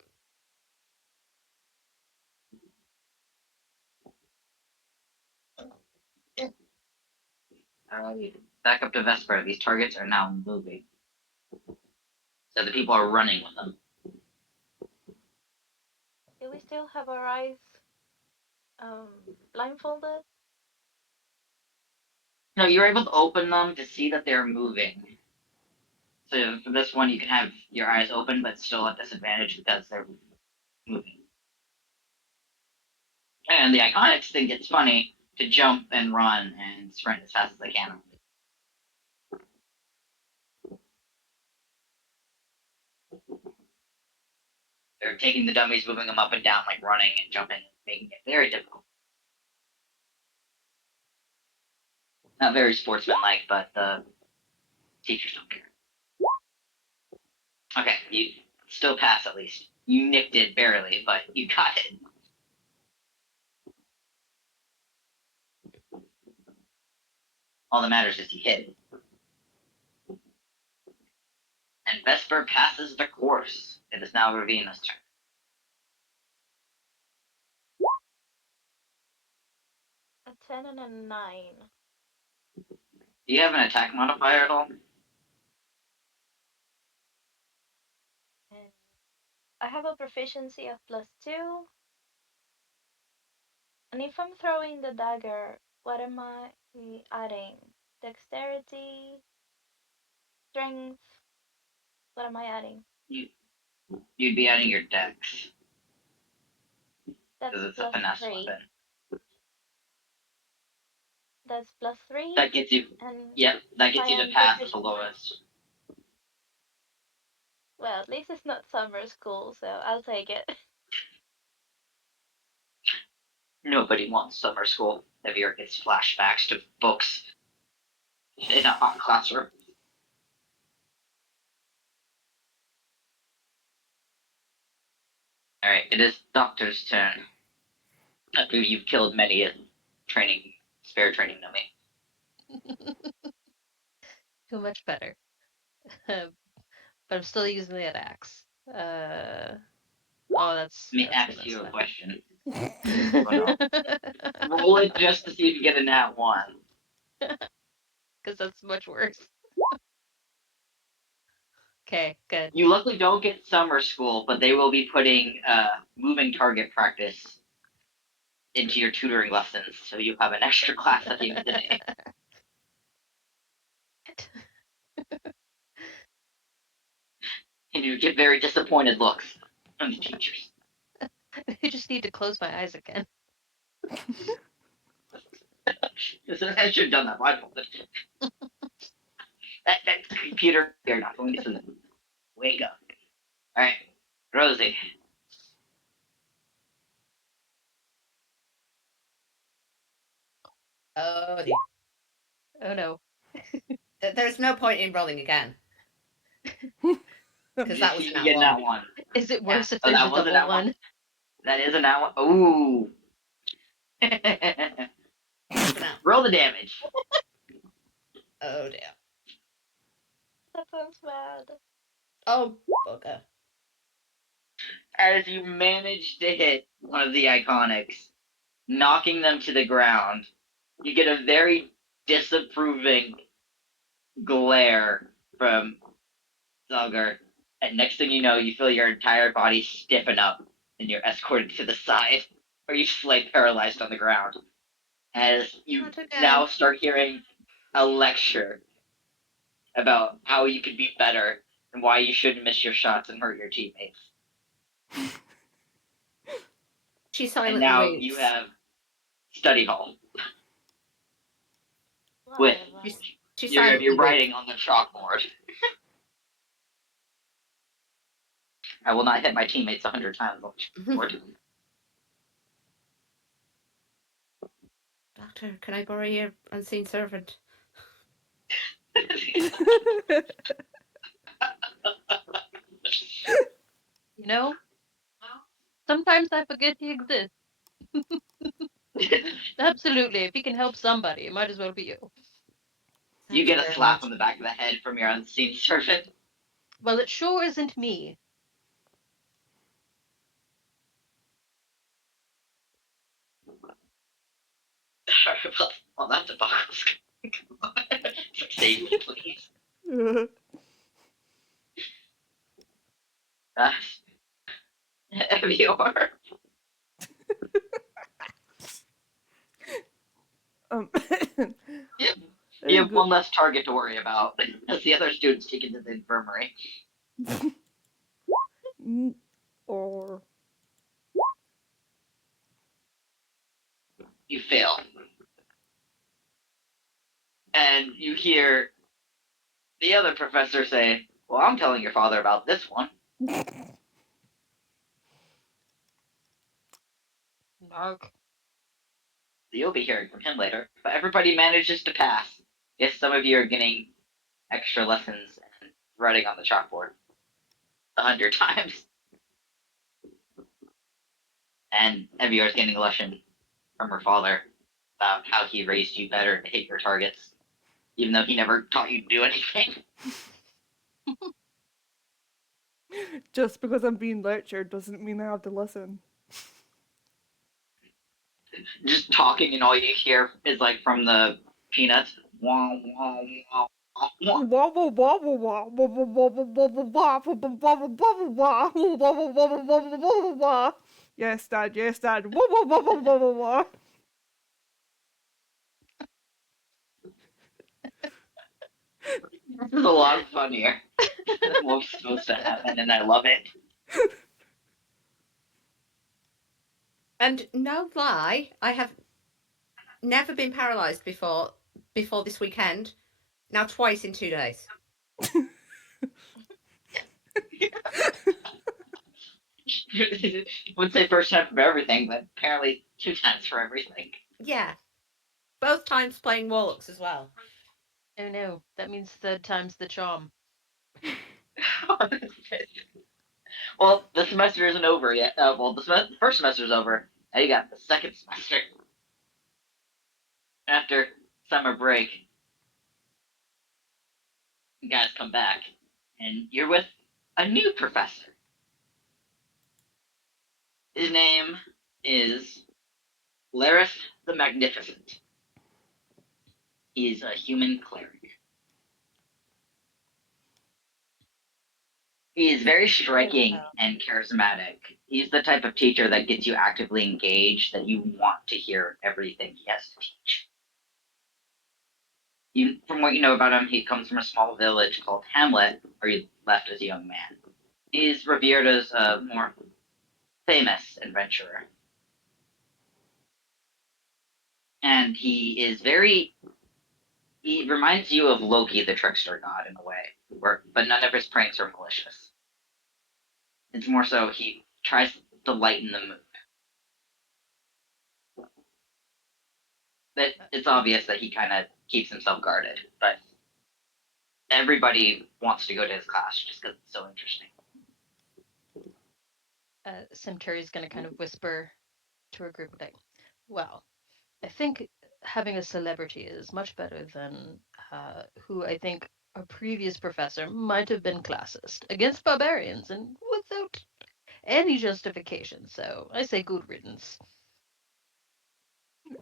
Back up to Vesper. These targets are now moving. So the people are running with them. Do we still have our eyes blindfolded? No, you're able to open them to see that they're moving. So for this one, you can have your eyes open, but still at disadvantage because they're moving. And the Iconics think it's funny to jump and run and sprint as fast as they can. They're taking the dummies, moving them up and down, like running and jumping, making it very difficult. Not very sportsmanlike, but the teachers don't care. Okay, you still pass at least. You nicked it barely, but you got it. All that matters is you hit. And Vesper passes the course. It is now Ravina's turn. A 10 and a 9. Do you have an attack modifier at all? And I have a proficiency of +2. And if I'm throwing the dagger, what am I adding? Dexterity, strength. What am I adding? You'd be adding your dex, That's because it's a finesse +3. weapon. That's +3. That gets you, And yep, that if gets I you to am pass at the proficient. lowest. Well, at least it's not summer school, so I'll take it. Nobody wants summer school. Evira gets flashbacks to books in a hot classroom. Alright, it is Doctor's turn. After you've killed many a spare training dummy. Too much better. But I'm still using that axe. Oh, that's. Let me that's ask you a messed question. up. Roll it just to see if you get a nat 1. Because that's much worse. Okay, good. You luckily don't get summer school, but they will be putting moving target practice into your tutoring lessons, so you'll have an extra class at the end of the day. And you get very disappointed looks from the teachers. I just need to close my eyes again. I should have done that blindfolded. That computer, you're not going to sleep. Wake up. Alright, Rosie. Oh dear. Oh no. There's no point in rolling again. Because that was You not get one. that one. Is it worse if Oh, there's that a wasn't double that one? one? That is a nat 1. Ooh. Roll the damage. Oh dear. That sounds bad. Oh bugger. As you manage to hit one of the Iconics, knocking them to the ground, you get a very disapproving glare from Zalgar. And next thing you know, you feel your entire body stiffen up and you're escorted to the side, or you just lay paralyzed on the ground. As you Not again. now start hearing a lecture about how you could be better and why you shouldn't miss your shots and hurt your teammates. She And silently now waits. you have study hall Whatever. with She you're going to be silently writing on the chalkboard. I will not hit my teammates 100 times on the chalkboard. Doctor, can I borrow your unseen servant? You know? Sometimes I forget he exists. Absolutely. If he can help somebody, it might as well be you. You Thank get a very slap much. on the back of the head from your unseen servant. Well, it sure isn't me. Safely, please. Evior. There You you have go. one less target to worry about as the other students take it to the infirmary. Or You fail. And you hear the other professor say, "Well, I'm telling your father about this one." Nark. So you'll be hearing from him later. But everybody manages to pass. Yes, some of you are getting extra lessons and writing on the chalkboard 100 times. And Evior is getting a lesson from her father about how he raised you better to hit your targets, even though he never taught you to do anything. just because I'm being lectured doesn't mean I have to listen. Just talking, and all you hear is like from the Peanuts. Wah, wah, wah, wah. Yes, Dad. Yes, Dad. This is a lot funnier than what's supposed to happen, and I love it. And no lie, I have never been paralysed before this weekend. Now twice in 2 days. I would say first time for everything, but apparently 2 times for everything. Yeah. Both times playing Warlocks as well. Oh no, that means third time's the charm. Well, the semester isn't over yet. Well, the first semester's over. Now you got the second semester. After summer break, you guys come back, and you're with a new professor. His name is Lareth the Magnificent. He's a human cleric. He is very striking and charismatic. He's the type of teacher that gets you actively engaged, that you want to hear everything he has to teach. From what you know about him, he comes from a small village called Hamlet, where he left as a young man. He's revered as a more famous adventurer. And he reminds you of Loki, the trickster god, in a way, but none of his pranks are malicious. It's more so he tries to lighten the mood. That it's obvious that he kind of keeps himself guarded, but everybody wants to go to his class just because it's so interesting. Centauri's going to kind of whisper to her group, like, well, I think having a celebrity is much better than who I think a previous professor might have been classist against barbarians and without any justification. So I say good riddance.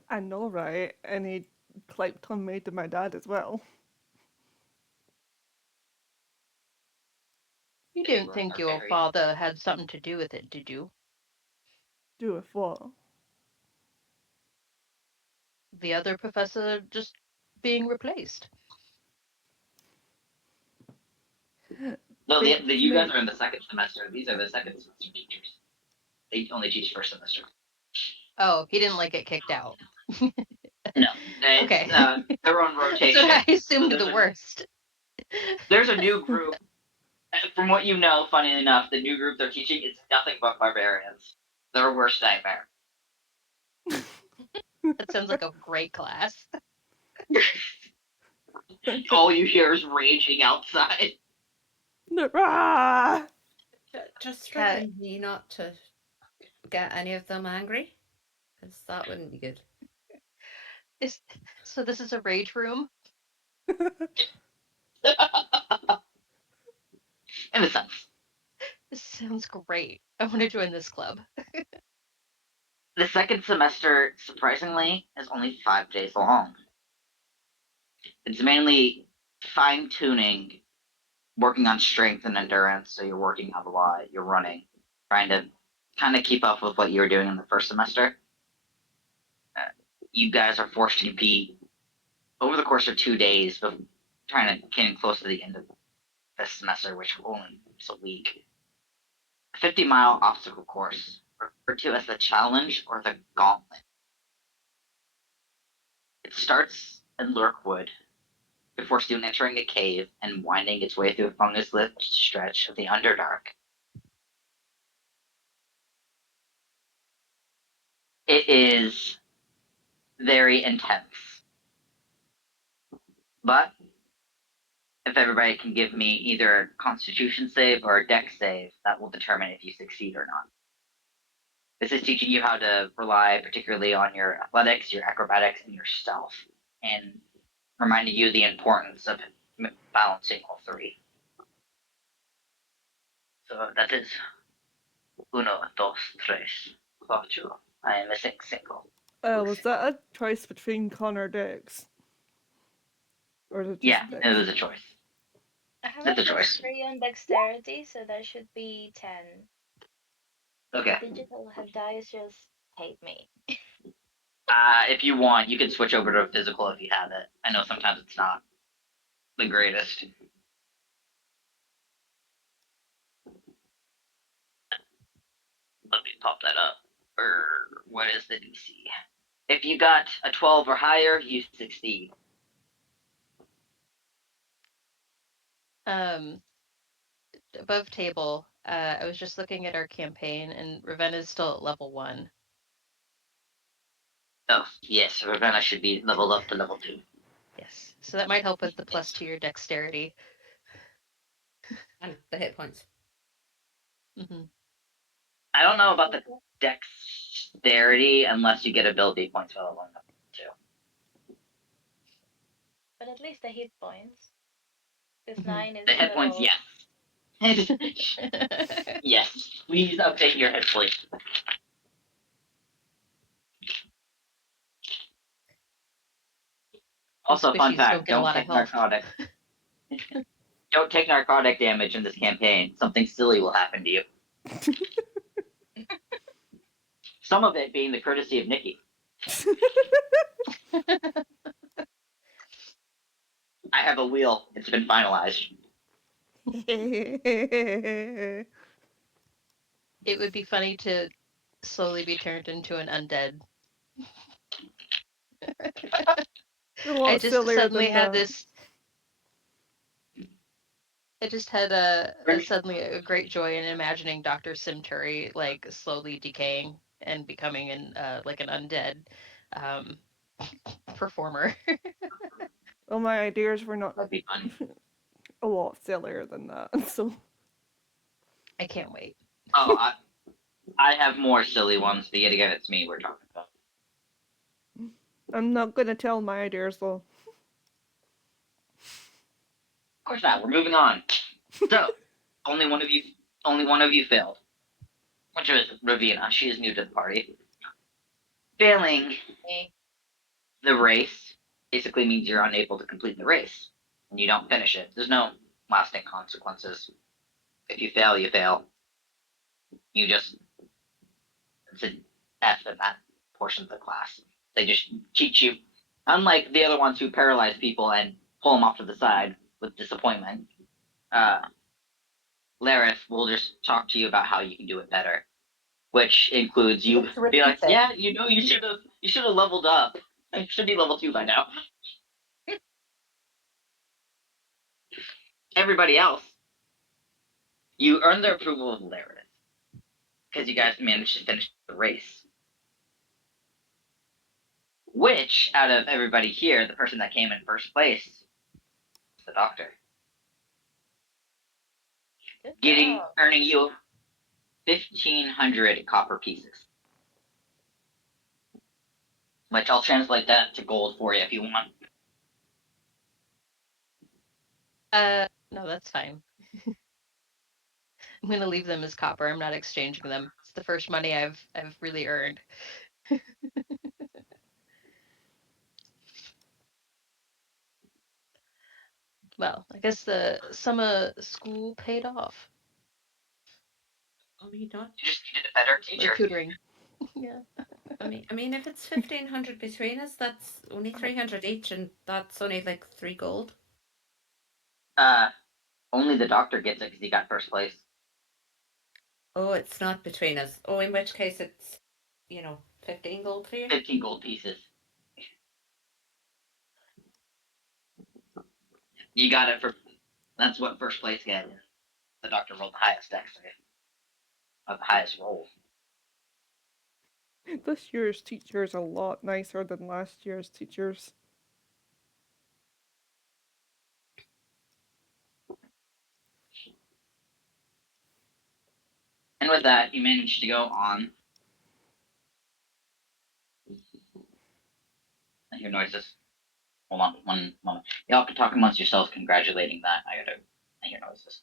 I know, right? And he clapped on me to my dad as well. You don't think your father had something to do with it, did you? Do with what? The other professor just being replaced. No, Beats you guys me. are in the second semester. These are the second semester teachers. They only teach first semester. Oh, he didn't like get kicked out. No, Okay. they're on So rotation. I assumed there's the a- worst. There's a new group. From what you know, funny enough, the new group they're teaching is nothing but barbarians. Their worst nightmare. That sounds like a great class. All you hear is raging outside. Rah! Just remind me not to get any of them angry, because that wouldn't be good. So this is a rage room? In a sense. This sounds great. I want to join this club. The second semester, surprisingly, is only 5 days long. It's mainly fine tuning, working on strength and endurance. So you're working out a lot. You're running, trying to kind of keep up with what you were doing in the first semester. You guys are forced to compete over the course of 2 days, but trying to getting close to the end of this semester, which only is a week. A 50-mile obstacle course, referred to as the challenge or the gauntlet. It starts in Lurkwood, before soon entering a cave and winding its way through a fungus-lit stretch of the Underdark. It is very intense. But if everybody can give me either a constitution save or a dex save, that will determine if you succeed or not. This is teaching you how to rely particularly on your athletics, your acrobatics, and your stealth, and reminding you the importance of balancing all three. So that is uno, dos, tres, cuatro. I am missing single. Was that a choice between Con or Dex? Or is it just Yeah, Dex? it was a choice. I have It's a a choice. +3 on dexterity, so that should be 10. Okay. Digital dice just hate me. If you want, you can switch over to physical if you have it. I know sometimes it's not the greatest. Let me pop that up. What is the DC? If you got a 12 or higher, you succeed. Above table, I was just looking at our campaign, and Ravenna's still at level 1. Oh, yes, Ravenna should be leveled up to level 2. Yes, so that might help with the plus 2 your dexterity. And the hit points. Mm-hmm. I don't know about the dexterity unless you get ability points for leveling up too. But at least the hit points. Because Mhm. 9 is The a hit points, little... yes. Yes, please update your hit points. Also, fun Squishies fact: don't get a lot of take health. narcotic. Don't take narcotic damage in this campaign. Something silly will happen to you. Some of it being the courtesy of Nikki. I have a wheel. It's been finalized. It would be funny to slowly be turned into an undead. A lot I just sillier suddenly than had that. this. I just had suddenly a great joy in imagining Dr. Simturi like slowly decaying and becoming like an undead performer. Well, my ideas were not That'd be funny. a lot sillier than that, so I can't wait. Oh, I have more silly ones, but yet again, it's me we're talking about. I'm not gonna tell my ideas though. Of course not. We're moving on. So, only one of you failed, which was Ravina. She is new to the party. Failing Me. the race basically means you're unable to complete the race, and you don't finish it. There's no lasting consequences. If you fail, you fail. You just it's an F in that portion of the class. They just teach you. Unlike the other ones who paralyze people and pull them off to the side with disappointment, uh, Lareth will just talk to you about how you can do it better, which includes You you have to be like, repeat it. yeah, you should have leveled up. You should be level 2 by now. Everybody else, you earn the approval of Lareth because you guys managed to finish the race. Which, out of everybody here, the person that came in first place is the doctor. Good job. Earning you 1,500 copper pieces. Which I'll translate that to gold for you if you want. No, that's fine. I'm gonna leave them as copper. I'm not exchanging them. It's the first money I've really earned. Well, I guess the summer school paid off. I mean, not. You just needed a better Or teacher. tutoring. Yeah. I mean, if it's 1,500 between us, that's only 300 each, and that's only like 3 gold. Only the doctor gets it because he got first place. Oh, it's not between us. Oh, in which case it's, 15 gold for you. 15 gold pieces. You got it for. That's what first place gets. The doctor rolled the highest, actually. Of the highest roll. This year's teacher is a lot nicer than last year's teachers. And with that, you managed to go on. I hear noises. Hold on one moment. Y'all can talk amongst yourselves congratulating that. I hear noises.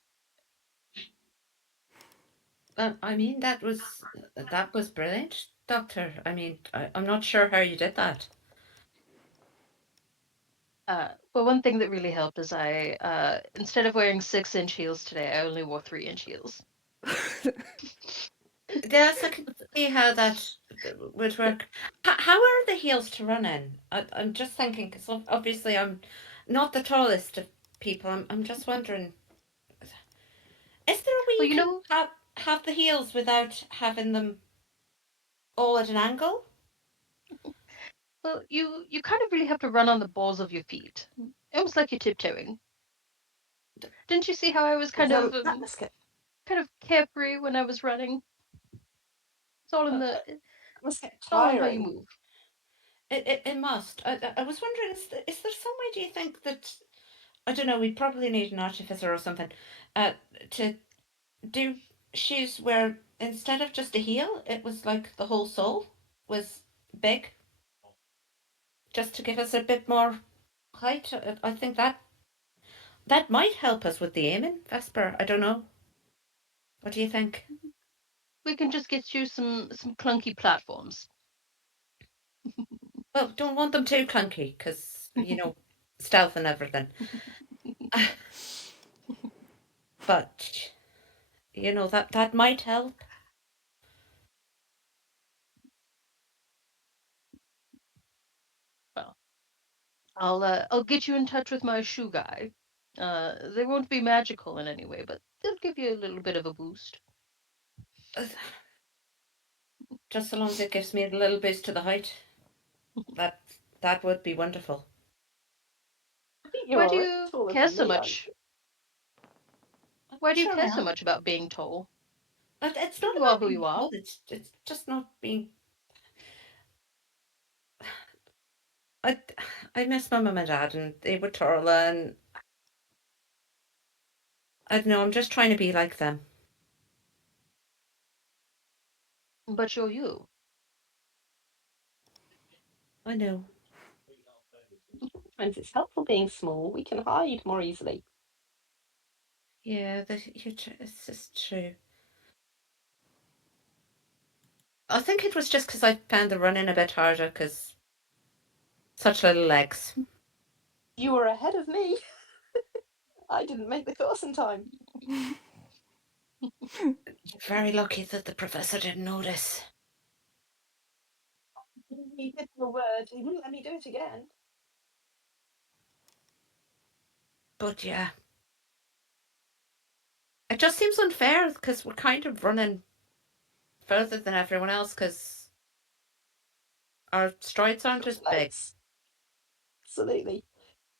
I mean, that was brilliant, Doctor. I mean, I'm not sure how you did that. Well, one thing that really helped is I, instead of wearing 6-inch heels today, I only wore 3-inch heels. Yes, I can see how that would work. How are the heels to run in? I'm just thinking, because obviously I'm not the tallest of people. I'm just wondering, is there a way Well, you can have the heels without having them all at an angle? well, you kind of really have to run on the balls of your feet, almost like you're tiptoeing. Didn't you see how I was kind of That must get carefree when I was running? It's all in the it's all in how you tiring. move. It must. I was wondering, is there some way, do you think, that, I don't know, we'd probably need an artificer or something, to do shoes where instead of just a heel, it was like the whole sole was big, just to give us a bit more height. I think that might help us with the aiming, Vesper. I don't know. What do you think? We can just get you some clunky platforms. Well, don't want them too clunky, because stealth and everything. But that might help. Well, I'll get you in touch with my shoe guy. They won't be magical in any way, but they'll give you a little bit of a boost. Just so long as it gives me a little boost to the height, that would be wonderful. I think you're Why do already you taller care than so me, aren't much? you? Why do you Sure care I so am. much about being tall? But it's not You are about who being you are. tall. It's just not being. I miss my mum and dad, and they were tall, and I don't know. I'm just trying to be like them. But you're you. I know. And it's helpful being small. We can hide more easily. Yeah, it's just true. I think it was just because I found the running a bit harder because such little legs. You were ahead of me. I didn't make the course in time. Very lucky that the professor didn't notice. He did the word. He wouldn't let me do it again. But yeah, it just seems unfair because we're kind of running further than everyone else because our strides aren't as big. Legs. Absolutely.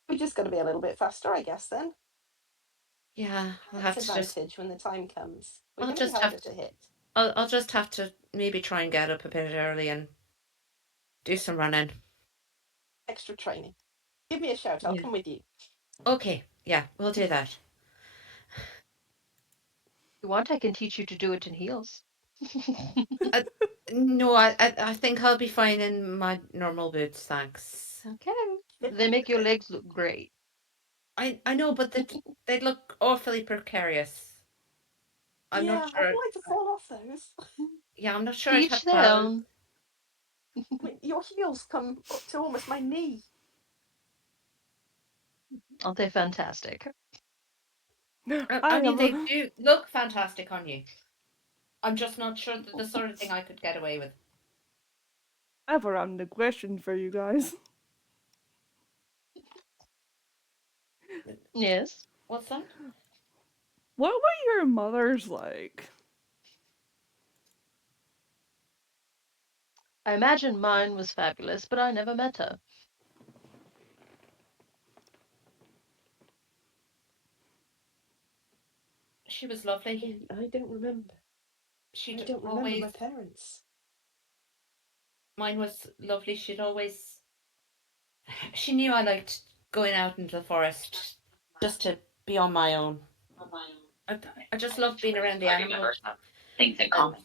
We just got to be a little bit faster, I guess. Then Yeah, I'll have to just. advantage when the time comes. We're I'll going to be just harder have to hit. I'll just have to maybe try and get up a bit early and do some running. Extra training. Give me a shout. I'll Yeah. come with you. Okay, yeah, we'll do that. If you want, I can teach you to do it in heels. No, I think I'll be fine in my normal boots, thanks. Okay. They make your legs look great. I know, but they'd look awfully precarious. I'm yeah, not I sure. don't like to fall off those. Yeah, I'm not sure To I'd each have their balance. own. I mean, your heels come up to almost my knee. Aren't they fantastic? I mean, have they a, do look fantastic on you. I'm just not sure that the sort of thing I could get away with. I have a random question for you guys. Yes. What's that? What were your mothers like? I imagine mine was fabulous, but I never met her. She was lovely. I don't remember. I She'd don't remember always. my parents. Mine was lovely. She'd always. She knew I liked going out into the forest just to be on my own. I just loved being around the Party animals. members have things in And common.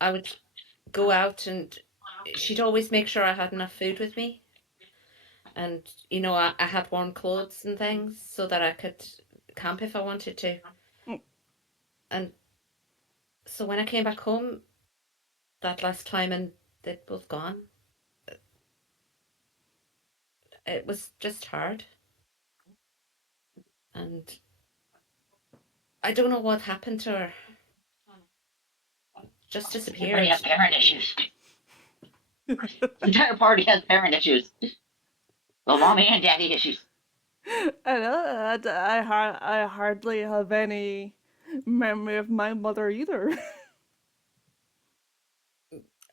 I would go out, and she'd always make sure I had enough food with me. And, you know, I had warm clothes and things so that I could camp if I wanted to. Mm. And so when I came back home that last time and they'd both gone, it was just hard. And I don't know what happened to her. Just Everybody disappeared. has parent issues. The entire party has parent issues. Well, mommy and daddy issues. I know, I hardly have any memory of my mother either.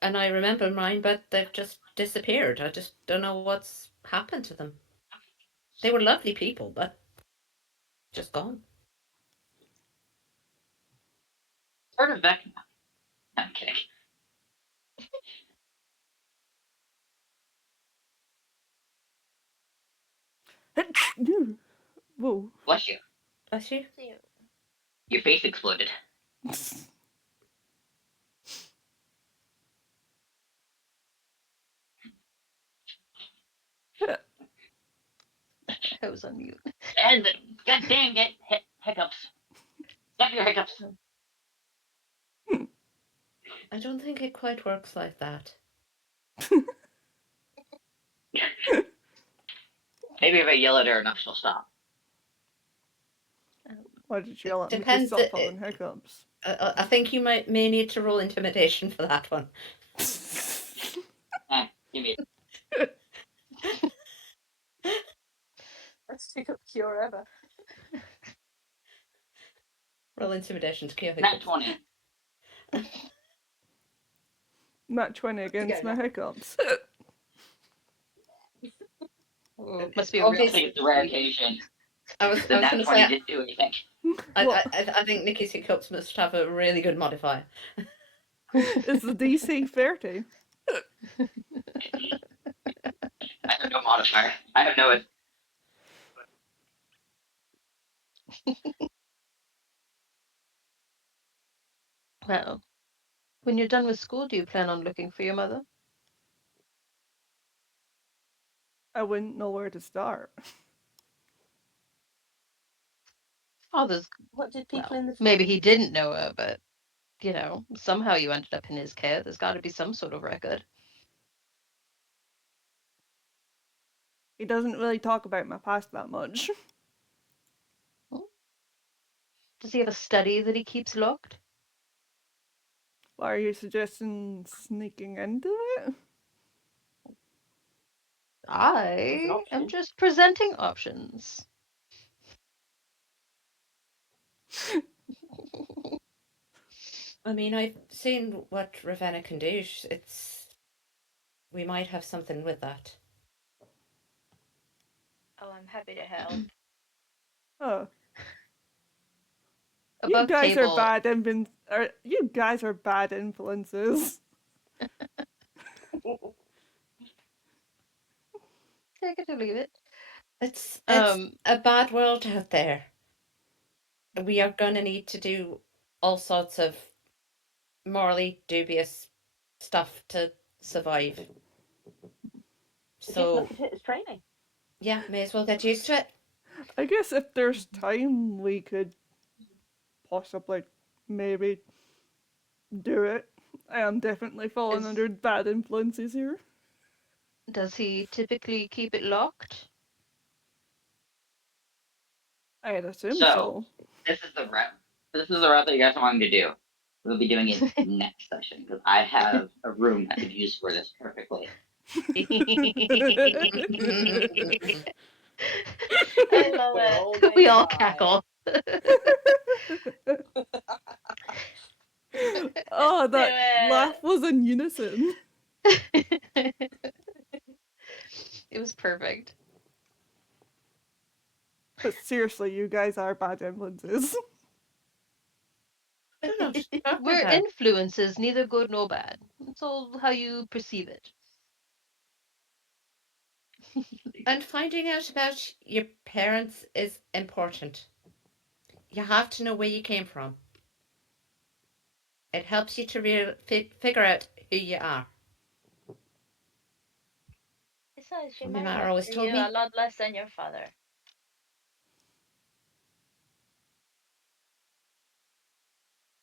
And I remember mine, but they've just disappeared. I just don't know what's happened to them. They were lovely people, but just gone. Heard of Vecna? I'm kidding. Whoa. Bless you. Bless you. So, Your face exploded. I was on mute. And god dang it, hiccups. Stop your hiccups. I don't think it quite works like that. Maybe if I yell at her enough, she'll stop. Why did you yell at me to Depends, stop having hiccups? I think you may need to roll intimidation for that one. Give me it. Let's take up cure ever. Roll intimidation to cure Nat hiccups. 20. Nat 20 against my now. hiccups. Oh, must be a I real. Obviously- think it's a rare occasion. I was The Nat going to 20 say, didn't do anything. I think Nikki's hiccups must have a really good modifier. It's the DC 30. I have no modifier. I have no. Well, when you're done with school, do you plan on looking for your mother? I wouldn't know where to start. Oh, there's What did people well, in the maybe he didn't know her, but you know, somehow you ended up in his care. There's got to be some sort of record. He doesn't really talk about my past that much. Does he have a study that he keeps locked? Why are you suggesting sneaking into it? I am option. just presenting options. I mean, I've seen what Ravenna can do. We might have something with that. oh, I'm happy to help. Oh, you Above guys table, are bad you guys are bad influences. take it or leave it. It's Um, a bad world out there. We are going to need to do all sorts of morally dubious stuff to survive. So, Look at it as training. yeah, may as well get used to it. I guess if there's time, we could possibly maybe do it. I am definitely falling Is- under bad influences here. does he typically keep it locked? I'd assume So- so. This is the route. This is the route that you guys want me to do. We'll be doing it next session because I have a room I could use for this perfectly. I love We're it. all going We to all die. cackle. Oh, Do that it. laugh was in unison. It was perfect. But seriously, you guys are bad influences. I don't know what you're talking We're about. influences, neither good nor bad. It's all how you perceive it. And finding out about your parents is important. You have to know where you came from. It helps you to figure out who you are. Besides, she My might mother always matter told you me. a lot less than your father.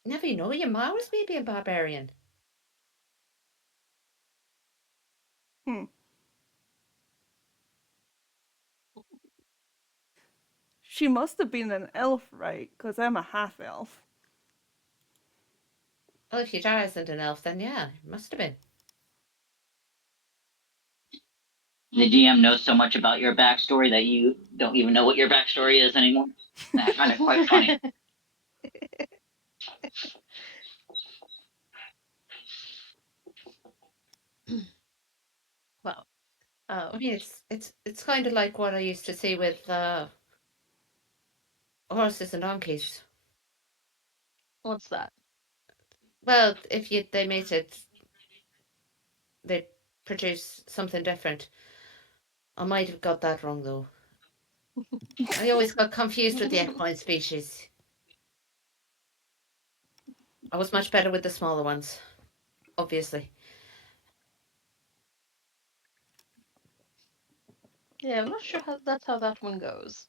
Never know, your ma was maybe a barbarian. She must have been an elf, right? Because I'm a half elf. Well, if your dad isn't an elf, then yeah, it must have been. The DM knows so much about your backstory that you don't even know what your backstory is anymore. And I find it quite funny. Well, I mean, it's kind of like what I used to see with horses and donkeys. what's that? Well, if they made it, they produce something different. I might have got that wrong though. I always got confused with the equine species. I was much better with the smaller ones, obviously. Yeah, I'm not sure how that one goes.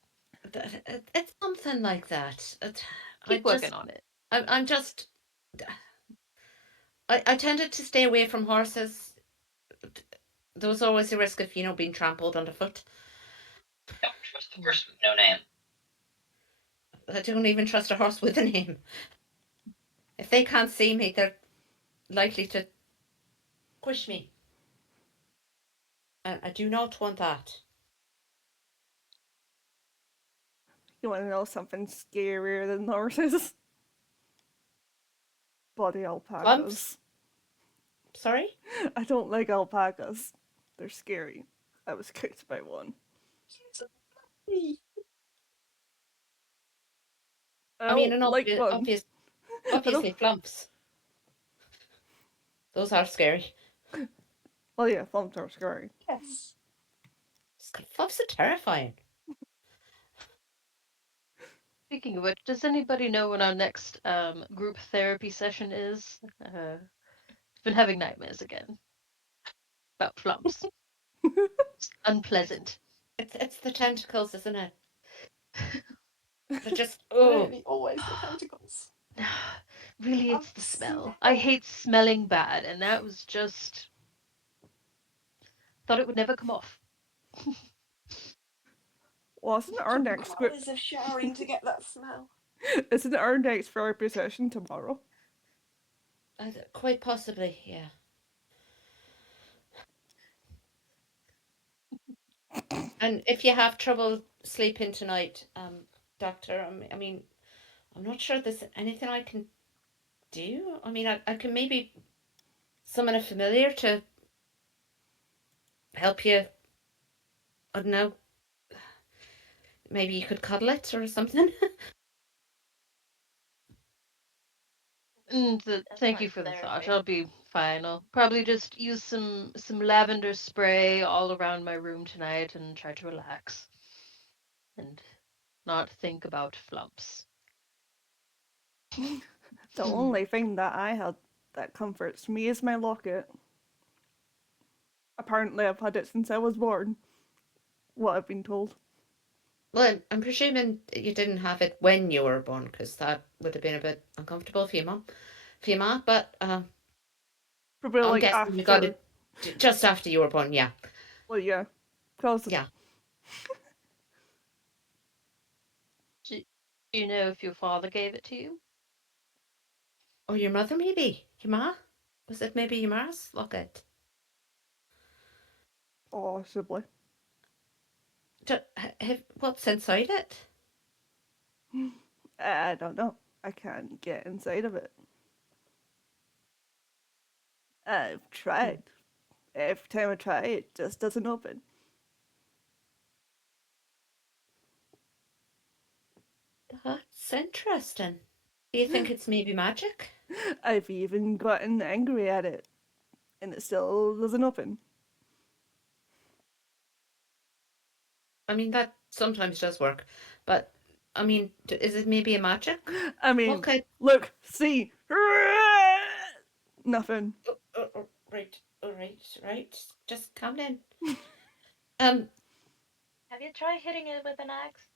It's something like that. Keep working on it. I'm just. I tended to stay away from horses. There was always a risk of being trampled underfoot. Don't trust the person with no name. I don't even trust a horse with a name. If they can't see me, they're likely to push me. And I do not want that. You want to know something scarier than horses? Bloody alpacas. Clumps? Sorry? I don't like alpacas. They're scary. I was kicked by one. I mean, an don't like one. obviously flumps. Those are scary. Well, yeah, flumps are scary. Yes. Flumps are terrifying. Speaking of which, does anybody know when our next group therapy session is? I've been having nightmares again about flumps. It's unpleasant. It's the tentacles, isn't it? They're just Really, always the tentacles. Really, it's the smell. I hate smelling bad, and that was just thought it would never come off. Well, isn't our next Hours of showering to get that smell. isn't our next therapy session tomorrow? Quite possibly, yeah. And if you have trouble sleeping tonight, doctor, I mean, I'm not sure there's anything I can do. I mean, I can maybe summon a familiar to help you. I don't know. Maybe you could cuddle it or something. And thank part you of for the thought. therapy. I'll be fine. I'll probably just use some lavender spray all around my room tonight and try to relax and not think about flumps. The only thing that I had that comforts me is my locket. Apparently, I've had it since I was born. What I've been told. Well, I'm presuming you didn't have it when you were born, because that would have been a bit uncomfortable for your mom. But Probably I'm like guessing after. you got it just after you were born. Yeah. Well, yeah. Cause Yeah. Do you know if your father gave it to you? Or your mother, maybe? Your ma? Was it maybe your ma's locket? Possibly. What's inside it? I don't know. I can't get inside of it. I've tried. Every time I try, it just doesn't open. That's interesting. Do you think it's maybe magic? I've even gotten angry at it, and it still doesn't open. I mean, that sometimes does work, but I mean, is it maybe a magic? I mean, Okay. look, see. Nothing. Right. All right. Just calm down. Have you tried hitting it with an axe?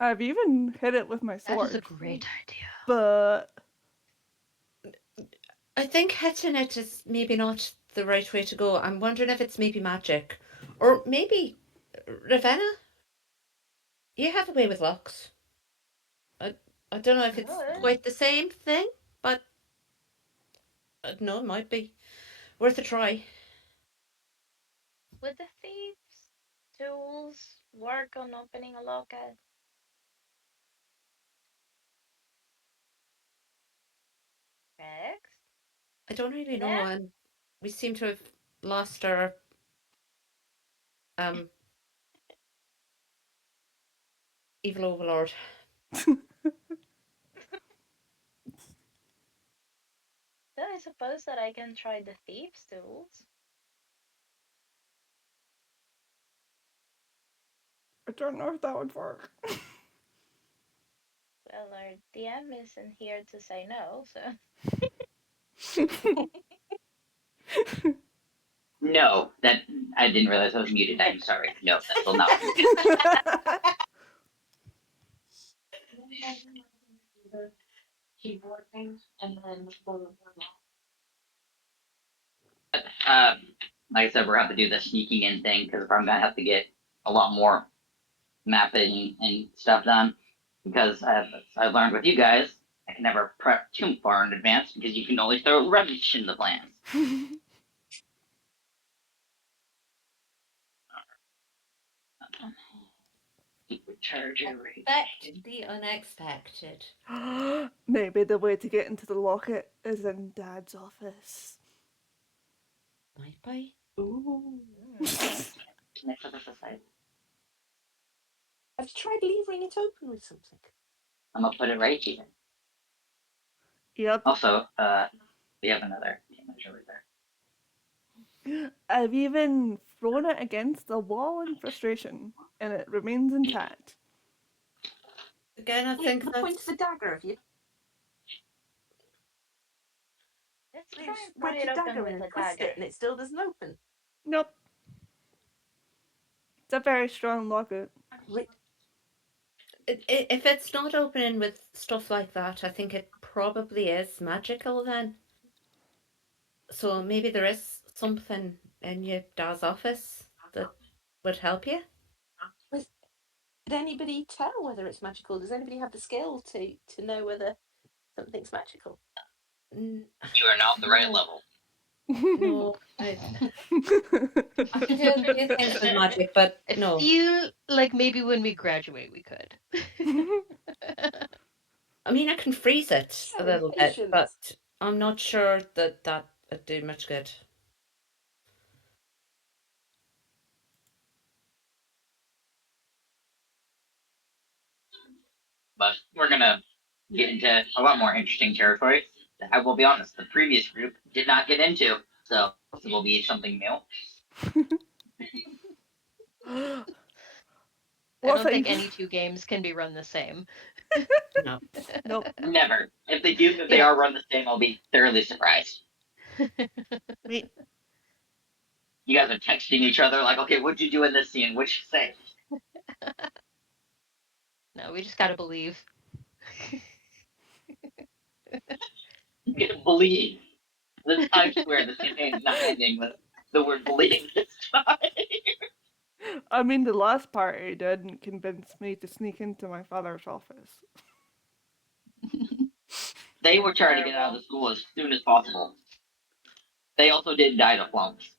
I've even hit it with my That is sword. a great idea. But I think hitting it is maybe not the right way to go. I'm wondering if it's maybe magic, or maybe Ravenna. You have a way with locks. I don't know if it's Good. quite the same thing, but no, it might be worth a try. Would the thieves' tools work on opening a locket? Rex? I don't really know, Yeah. and we seem to have lost our evil overlord. Then I suppose that I can try the thieves' tools. I don't know if that would work. Well, our DM isn't here to say no, so. No, that I didn't realize I was muted. I'm sorry. No, that will not work. Like I said, we're gonna have to do the sneaking in thing because I'm gonna have to get a lot more mapping and stuff done. Because as I learned with you guys, I can never prep too far in advance because you can only throw rubbish in the plans. Charger rate. Expect the unexpected. Maybe the way to get into the locket is in Dad's office. Might be. Ooh. Can I put this aside? Have you tried levering it open with something? I'm gonna put it right here. Yep. Also, we have another image over there. I've even thrown it against the wall in frustration, and it remains intact. Again, I Hit think the that's point of the dagger, have you? Let's try You've and pry wedged it your open dagger with in a and twist dagger. it, and it still doesn't open. Nope. It's a very strong locket. if it's not opening with stuff like that, I think it probably is magical then. So maybe there is something in your dad's office that would help you. Did anybody tell whether it's magical? Does anybody have the skill to know whether something's magical? N- You are not the right No. level. No, I can do a few things with magic, but I no. feel like maybe when we graduate we could. I mean, I can freeze it a So little bit, impatient. but I'm not sure that that would do much good. But we're gonna get into a lot more interesting territory. I will be honest, the previous group did not get into, so this will be something new. I What don't think thing? any two games can be run the same. No. Nope. Never. If they do, if they Yeah. are run the same, I'll be thoroughly surprised. Wait. You guys are texting each other like, okay, what'd you do in this scene? What'd you say? No, we just gotta believe. You can believe. I swear this campaign is not ending with the word believe this time. I mean, the last party didn't convince me to sneak into my father's office. They were trying to get out of the school as soon as possible. They also did die to flumps.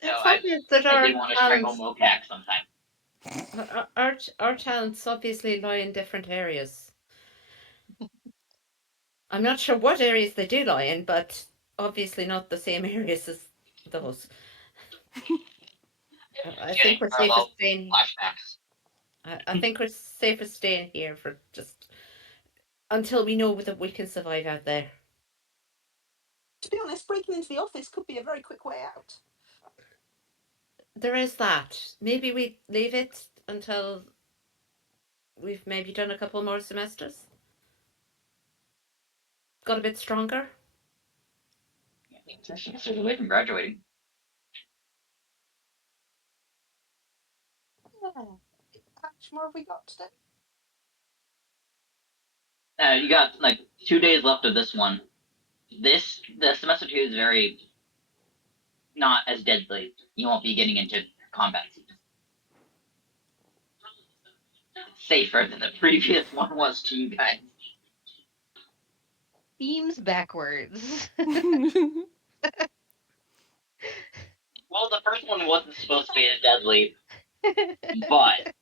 It's I obvious that I our did want to strangle talents, Mocac sometime. our talents obviously lie in different areas. I'm not sure what areas they do lie in, but obviously not the same areas as those. I think we're safer Parallel staying. flashbacks. I think we're safer staying here for just until we know that we can survive out there. To be honest, breaking into the office could be a very quick way out. There is that. Maybe we leave it until we've maybe done a couple more semesters. Got a bit stronger. Semesters away from graduating. Yeah. How much more have we got today? You got like 2 days left of this one. The semester 2 is very not as deadly. You won't be getting into combat scenes. Safer than the previous one was to you guys. Themes backwards. Well, the first one wasn't supposed to be as deadly, but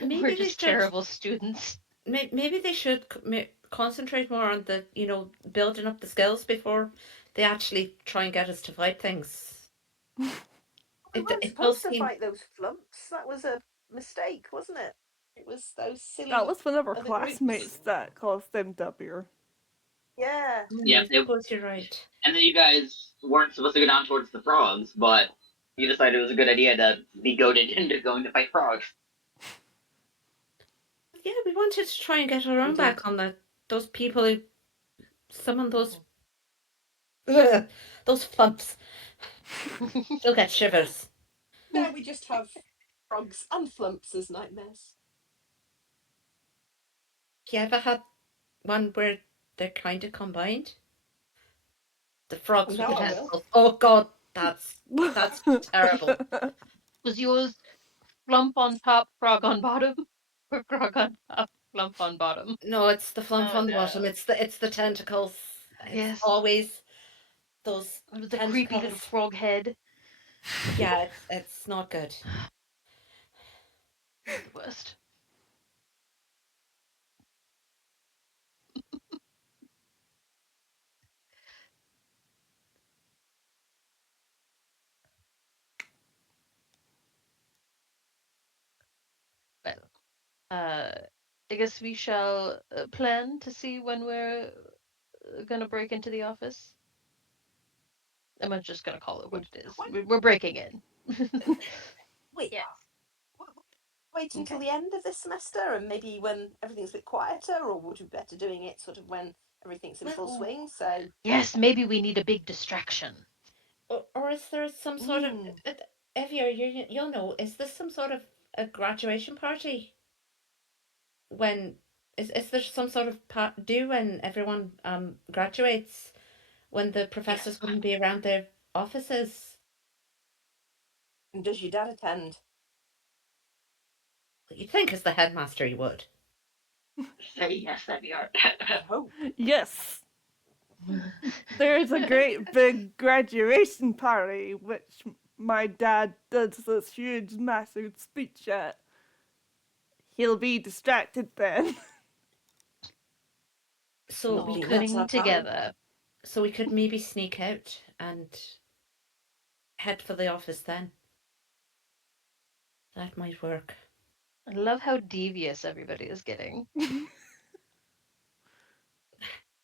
We're Maybe they just should. terrible students. Maybe they should concentrate more on the building up the skills before they actually try and get us to fight things. We It weren't does supposed to seem. fight those flumps. That was a mistake, wasn't it? It was those silly. That was one of our other classmates groups. that caused them to appear. Yeah. Yeah, I suppose you're right. and then you guys weren't supposed to go down towards the frogs, but you decided it was a good idea to be goaded into going to fight frogs. Yeah, we wanted to try and get our own We back on those people who summon those those flumps. Still get shivers. Now we just have frogs and flumps as nightmares. You ever had one where they're kind of combined? The frogs with Now the I will. tentacles. Oh god, that's terrible. Was yours flump on top, frog on bottom? Or frog on top, flump on bottom? No, it's the flump Oh, on the no. bottom. It's the tentacles. It's Yes. always those With the creepy little tentacles. frog head. Yeah, it's not good. The worst. Well, I guess we shall plan to see when we're gonna break into the office. I'm just gonna call it what it is. We're breaking in. Wait. Yeah. Wait until the end of this semester and maybe when everything's a bit quieter, or would you be better doing it sort of when everything's in full swing? So Yes, maybe we need a big distraction. Or is there some sort of Evie, you'll know, is this some sort of a graduation party? When is there some sort of do when everyone graduates, when the professors wouldn't be around their offices? and does your dad attend? You'd think as the headmaster he would. Say yes, that'd be hard. I hope. Yes. There's a great big graduation party, which my dad does this huge, massive speech at. He'll be distracted then. So Not we really, could that's Putting our time. together. so we could maybe sneak out and head for the office then. That might work. I love how devious everybody is getting. Do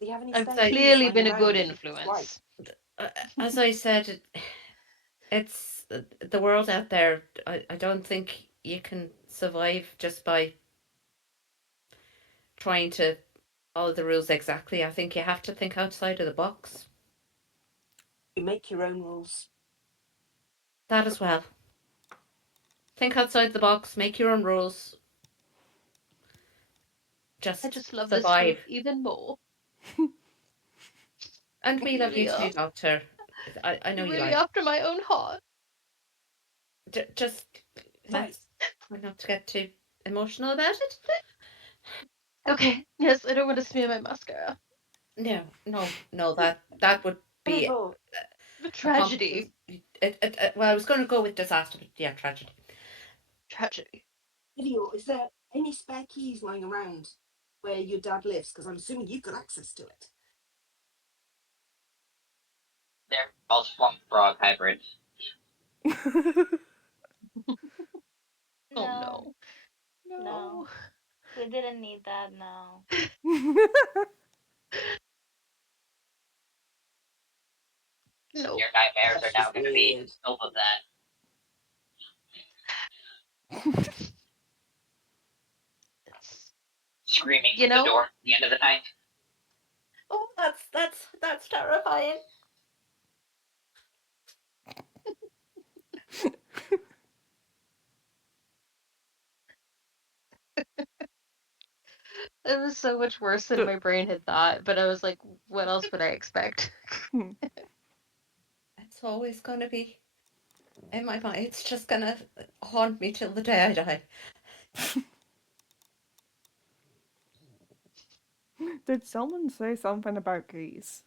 you have any I've spare keys clearly lying been a around good that you could swipe? influence. As I said, it's the world out there. I don't think you can survive just by trying to follow the rules exactly. I think you have to think outside of the box. You make your own rules. That as well. Think outside the box, make your own rules. I just love survive. this group even more. And we love you Really too, are. Doctor. I know You're you really like. after my own heart. Just let's try not to get too emotional about it. Okay. Yes, I don't want to smear my mascara. No, that would be Rivo, The a tragedy. well, I was going to go with disaster, but yeah, tragedy. Tragedy. Video, is there any spare keys lying around where your dad lives? Because I'm assuming you've got access to it. They're all swamp frog hybrids. Oh No, no. no. We didn't need that, no. No. Your nightmares That's are now just going to be weird. filled with that. It's, Screaming you at the know, door at the end of the night. Oh, that's terrifying. it was so much worse than my brain had thought, but I was like, what else would I expect? It's always going to be in my mind. It's just going to haunt me till the day I die. Did someone say something about keys?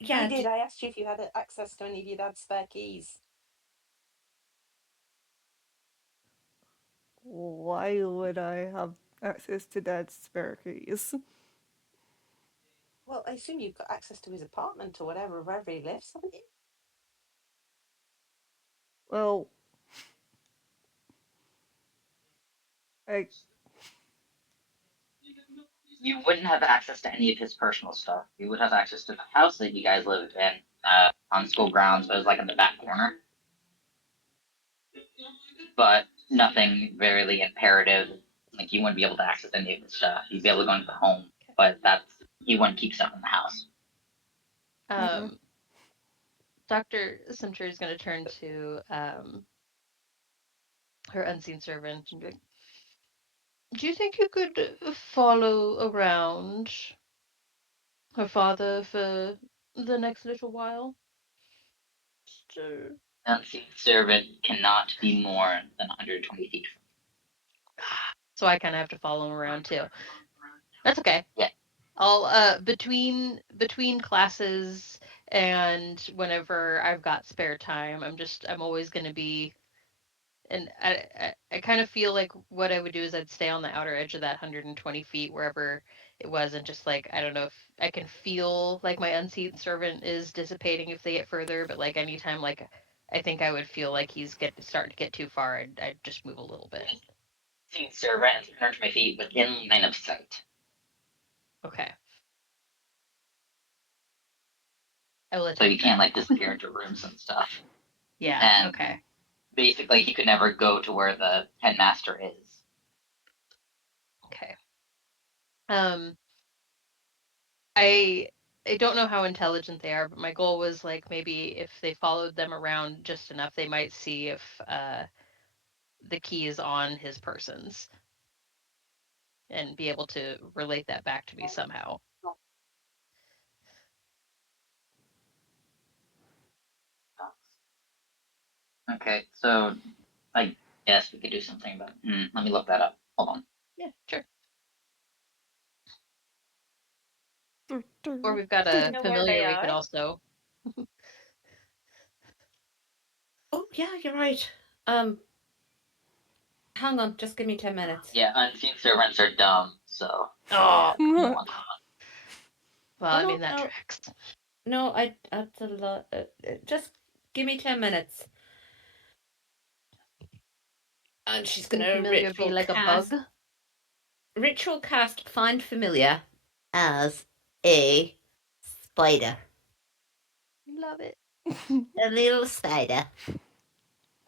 Yeah, I did. I asked you if you had access to any of your dad's spare keys. Why would I have access to dad's spare keys? Well, I assume you've got access to his apartment or whatever, wherever he lives, haven't you? Well, I You wouldn't have access to any of his personal stuff. You would have access to the house that you guys lived in on school grounds, but it was like in the back corner. But nothing really imperative. Like you wouldn't be able to access any of his stuff. You'd be able to go into the home, but you wouldn't keep stuff in the house. Dr. Simcher is going to turn to her unseen servant and be like, do you think you could follow around her father for the next little while? Unseen servant cannot be more than 120 feet. So I kind of have to follow him around too. That's okay. Yeah. I'll between classes and whenever I've got spare time, I'm always going to be, and I kind of feel like what I would do is I'd stay on the outer edge of that 120 feet wherever it was, and just like I don't know if I can feel like my unseen servant is dissipating if they get further, but like anytime like I think I would feel like he's starting to get too far, I'd just move a little bit. Unseen servant is 120 feet within line of sight. Okay. I will So attempt you can't that. like disappear into rooms and stuff. Yeah. And Okay. basically, he could never go to where the headmaster is. Okay. I don't know how intelligent they are, but my goal was like maybe if they followed them around just enough, they might see if the key is on his persons and be able to relate that back to me somehow. Okay, so I guess we could do something about. Let me look that up. Hold on. Yeah, sure. Or we've got a know where familiar they we could are? also. Oh, yeah, you're right. Hang on, just give me 10 minutes. Yeah, unseen servants are dumb, so. Oh. Yeah, Well, I mean no, that no. tracks. No, that's a lot. Just give me 10 minutes. And she's Can gonna familiar be like a bug? ritual cast find familiar as a spider. Love it. A little spider.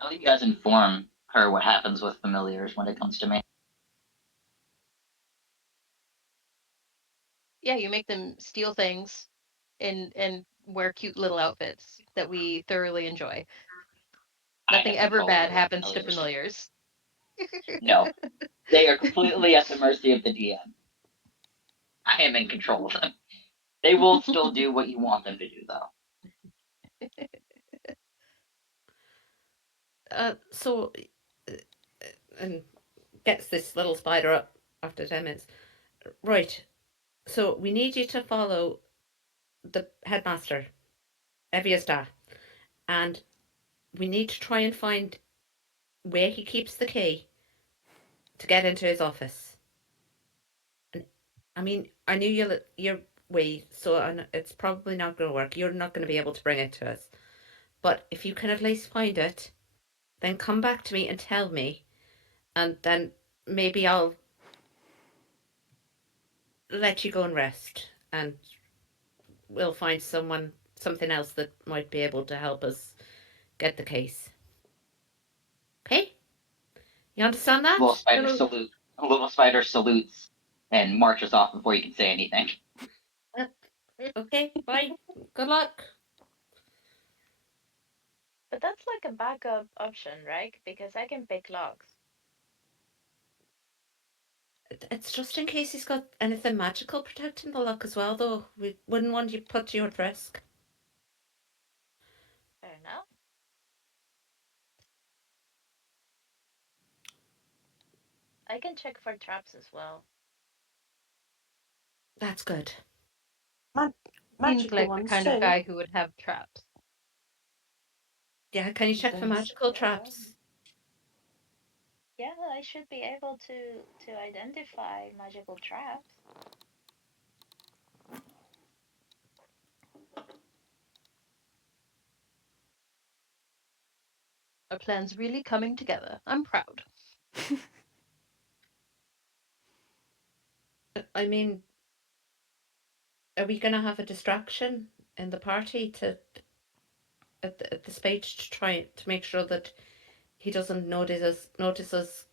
I'll let you guys inform her what happens with familiars when it comes to me. Yeah, you make them steal things and wear cute little outfits that we thoroughly enjoy. I Nothing have ever control bad over happens to familiars. No, they are completely at the mercy of the DM. I am in control of them. They will still do what you want them to do, though. So, and gets this little spider up after 10 minutes. Right. So we need you to follow the headmaster, Eviasta, and we need to try and find where he keeps the key to get into his office. And I mean, I knew you're way, so it's probably not going to work. You're not going to be able to bring it to us. But if you can at least find it, then come back to me and tell me, and then maybe I'll let you go and rest, and we'll find something else that might be able to help us get the case. Okay? You understand that? Little spider salutes and marches off before you can say anything. Okay, bye. Good luck. But that's like a backup option, right? Because I can pick locks. It's just in case he's got anything magical protecting the lock as well, though. We wouldn't want you put you at risk. Fair enough. I can check for traps as well. That's good. Seems Magical like the ones kind too. of guy who would have traps. Yeah, can you check for magical traps? Yeah, I should be able to identify magical traps. Our plan's really coming together. I'm proud. I mean, are we going to have a distraction in the party at the speech to try to make sure that he doesn't notice us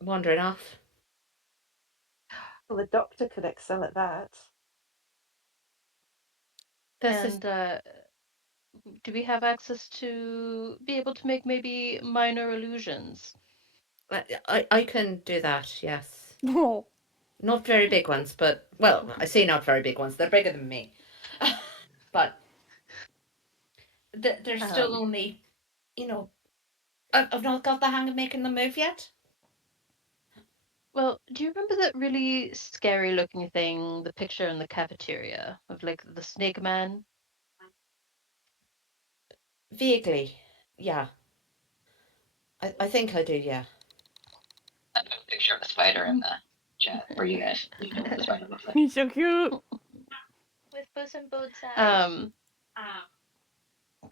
wandering off? Well, the doctor could excel at that. And do we have access to be able to make maybe minor illusions? I can do that, yes. Oh, Not very big ones, but, well, I say not very big ones. They're bigger than me. But they're still only, I've not got the hang of making them move yet. Well, do you remember that really scary looking thing, the picture in the cafeteria of like the snake man? Vaguely, yeah. I think I do, yeah. I put a picture of the spider in the chat for you guys. You know what the spider looks like. he's so cute. With Puss in Boots eyes.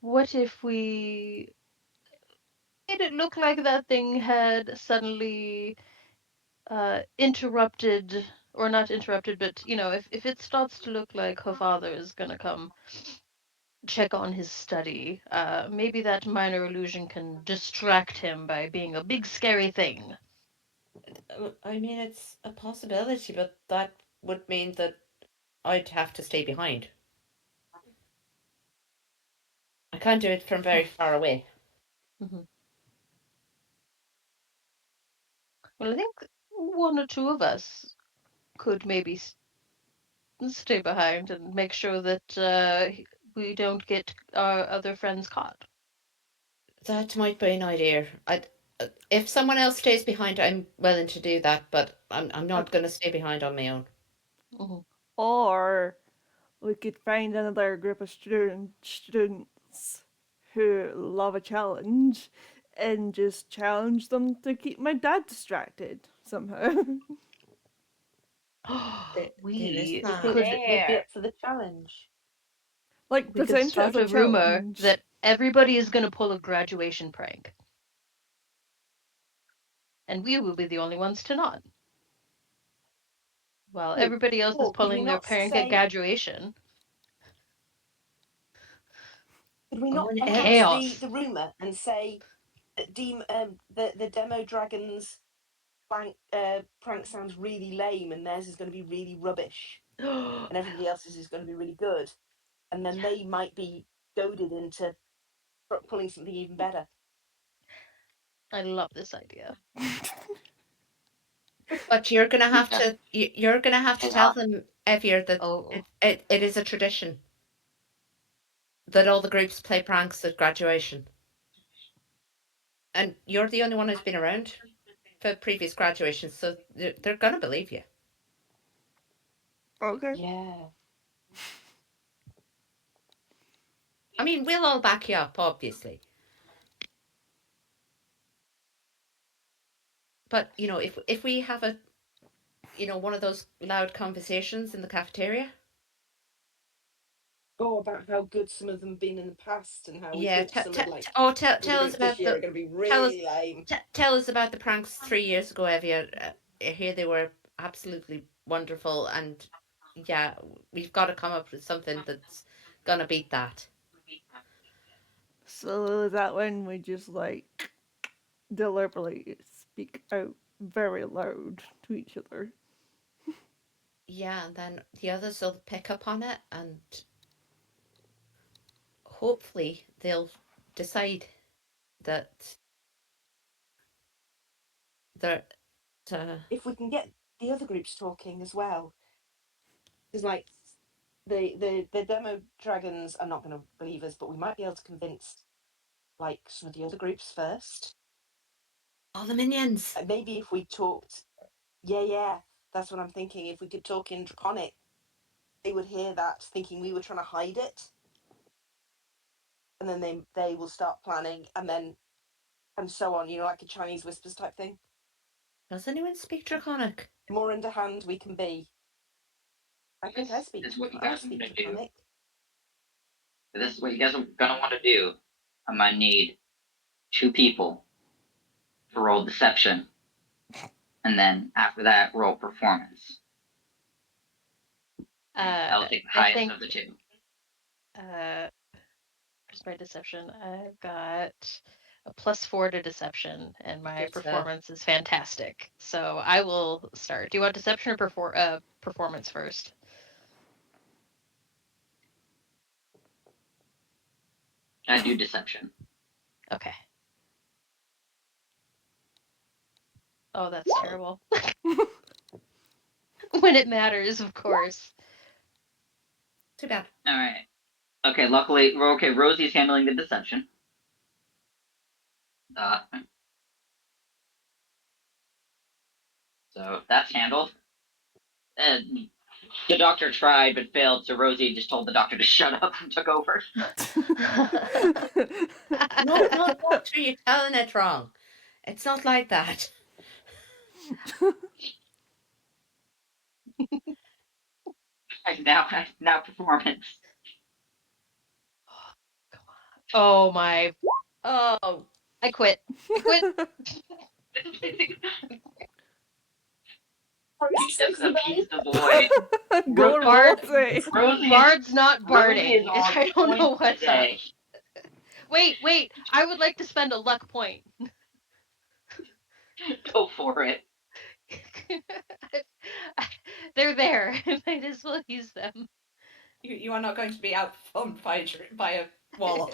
What if we made it look like that thing had suddenly interrupted, or not interrupted, but if it starts to look like her father is gonna come check on his study, maybe that minor illusion can distract him by being a big scary thing. I mean, it's a possibility, but that would mean that I'd have to stay behind. I can't do it from very far away. Mm-hmm. Well, I think one or two of us could maybe stay behind and make sure that we don't get our other friends caught. That might be an idea. If someone else stays behind, I'm willing to do that, but I'm not going to stay behind on my own. Mm-hmm. Or we could find another group of students who love a challenge and just challenge them to keep my dad distracted somehow. We Because could they'd be up for the challenge. Like, we could present it start as a rumor challenge. that everybody is going to pull a graduation prank. And we will be the only ones to not. While everybody else is pulling their prank at graduation. Could we not chaos. the rumour and say that the Demo Dragons prank sounds really lame and theirs is going to be really rubbish and everybody else's is going to be really good, and then they might be goaded into pulling something even better. I love this idea. But you're gonna have Yeah. to you're gonna have to And tell them, Evir, that Oh, it is a tradition that all the groups play pranks at graduation. And you're the only one who's been around for previous graduations, so they're gonna believe you. Okay. Yeah. I mean, we'll all back you up, obviously. But if we have a one of those loud conversations in the cafeteria, Oh, about how good some of them have been in the past and how we yeah, think some of like tell some of the us groups about this year are going to be tell us really lame. tell us about the pranks 3 years ago, Evia. Here they were absolutely wonderful, and yeah, we've got to come up with something that's gonna beat that. So is that when we just like deliberately speak out very loud to each other? Yeah, and then the others will pick up on it, and hopefully they'll decide that they're If we can get the other groups talking as well, because like the demo dragons are not going to believe us, but we might be able to convince like some of the other groups first. all the minions. Maybe if we talked, yeah, that's what I'm thinking. If we could talk in Draconic, they would hear that thinking we were trying to hide it, and then they will start planning, and so on. Like a Chinese whispers type thing. Does anyone speak Draconic? The more underhand we can be. I think I This speak. is what you I guys are speak gonna do. Draconic. This is what you guys are gonna want to do. I'm gonna need 2 people to roll deception, and then after that, roll performance. I will take the I highest think of the 2. where's my deception? I've got a +4 to deception, and my Good stuff. performance is fantastic. So I will start. Do you want deception or performance first? I do deception. Okay. Oh, that's terrible. When it matters, of course. Too bad. All right. Okay. Luckily, okay. Rosie's handling the deception. So that's handled. The doctor tried but failed, so Rosie just told the doctor to shut up and took over. No, doctor, you're telling it wrong. It's not like that. And now performance. Oh my! Oh, I quit. I quit. Appease the void. Go Bard- Rosie. Bard's not Rosie is barding. on I don't know point what's up. today. Wait. I would like to spend a luck point. Go for it. They're there. I might as well use them. you are not going to be outperformed by a wall.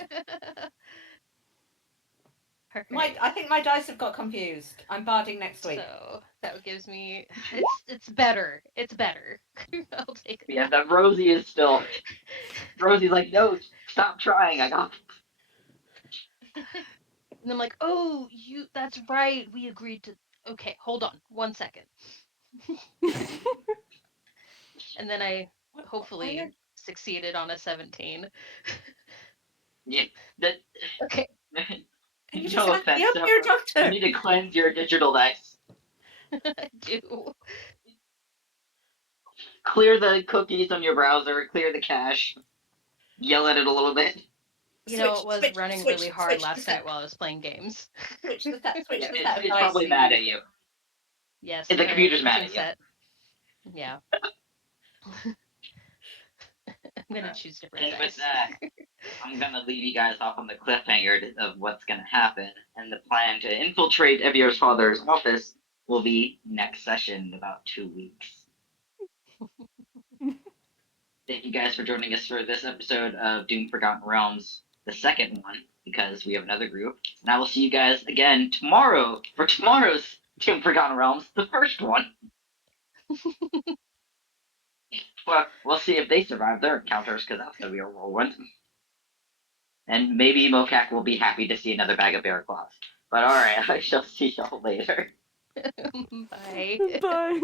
I think my dice have got confused. I'm barding next week. So that gives me. It's better. It's better. I'll take Yeah, that Rosie is still. Rosie's like, no, stop trying. I got. And I'm like, oh, that's right. We agreed to. Okay, hold on 1 second. And then I hopefully succeeded on a 17. Yeah. That. And Okay. you just No have to offense, be up here, you doctor. need to cleanse your digital dice. I do. Clear the cookies on your browser. Clear the cache. Yell at it a little bit. You know, it was running really hard switch last the night while I was playing games. Switch the set. Switch Yeah, the set of it's dice probably you mad use. at you. Yes. The computer's change mad at you. set. Yeah. I'm gonna choose different And with dice. that, I'm gonna leave you guys off on the cliffhanger of what's gonna happen, and the plan to infiltrate Evir's father's office will be next session in about 2 weeks. Thank you guys for joining us for this episode of Doom Forgotten Realms, the second one, because we have another group. And I will see you guys again tomorrow for tomorrow's Tomb Forgotten Realms, the first one. Well, we'll see if they survive their encounters, because that's going to be a whirlwind. And maybe Mokak will be happy to see another bag of bear claws. But alright, I shall see y'all later. Bye. Bye.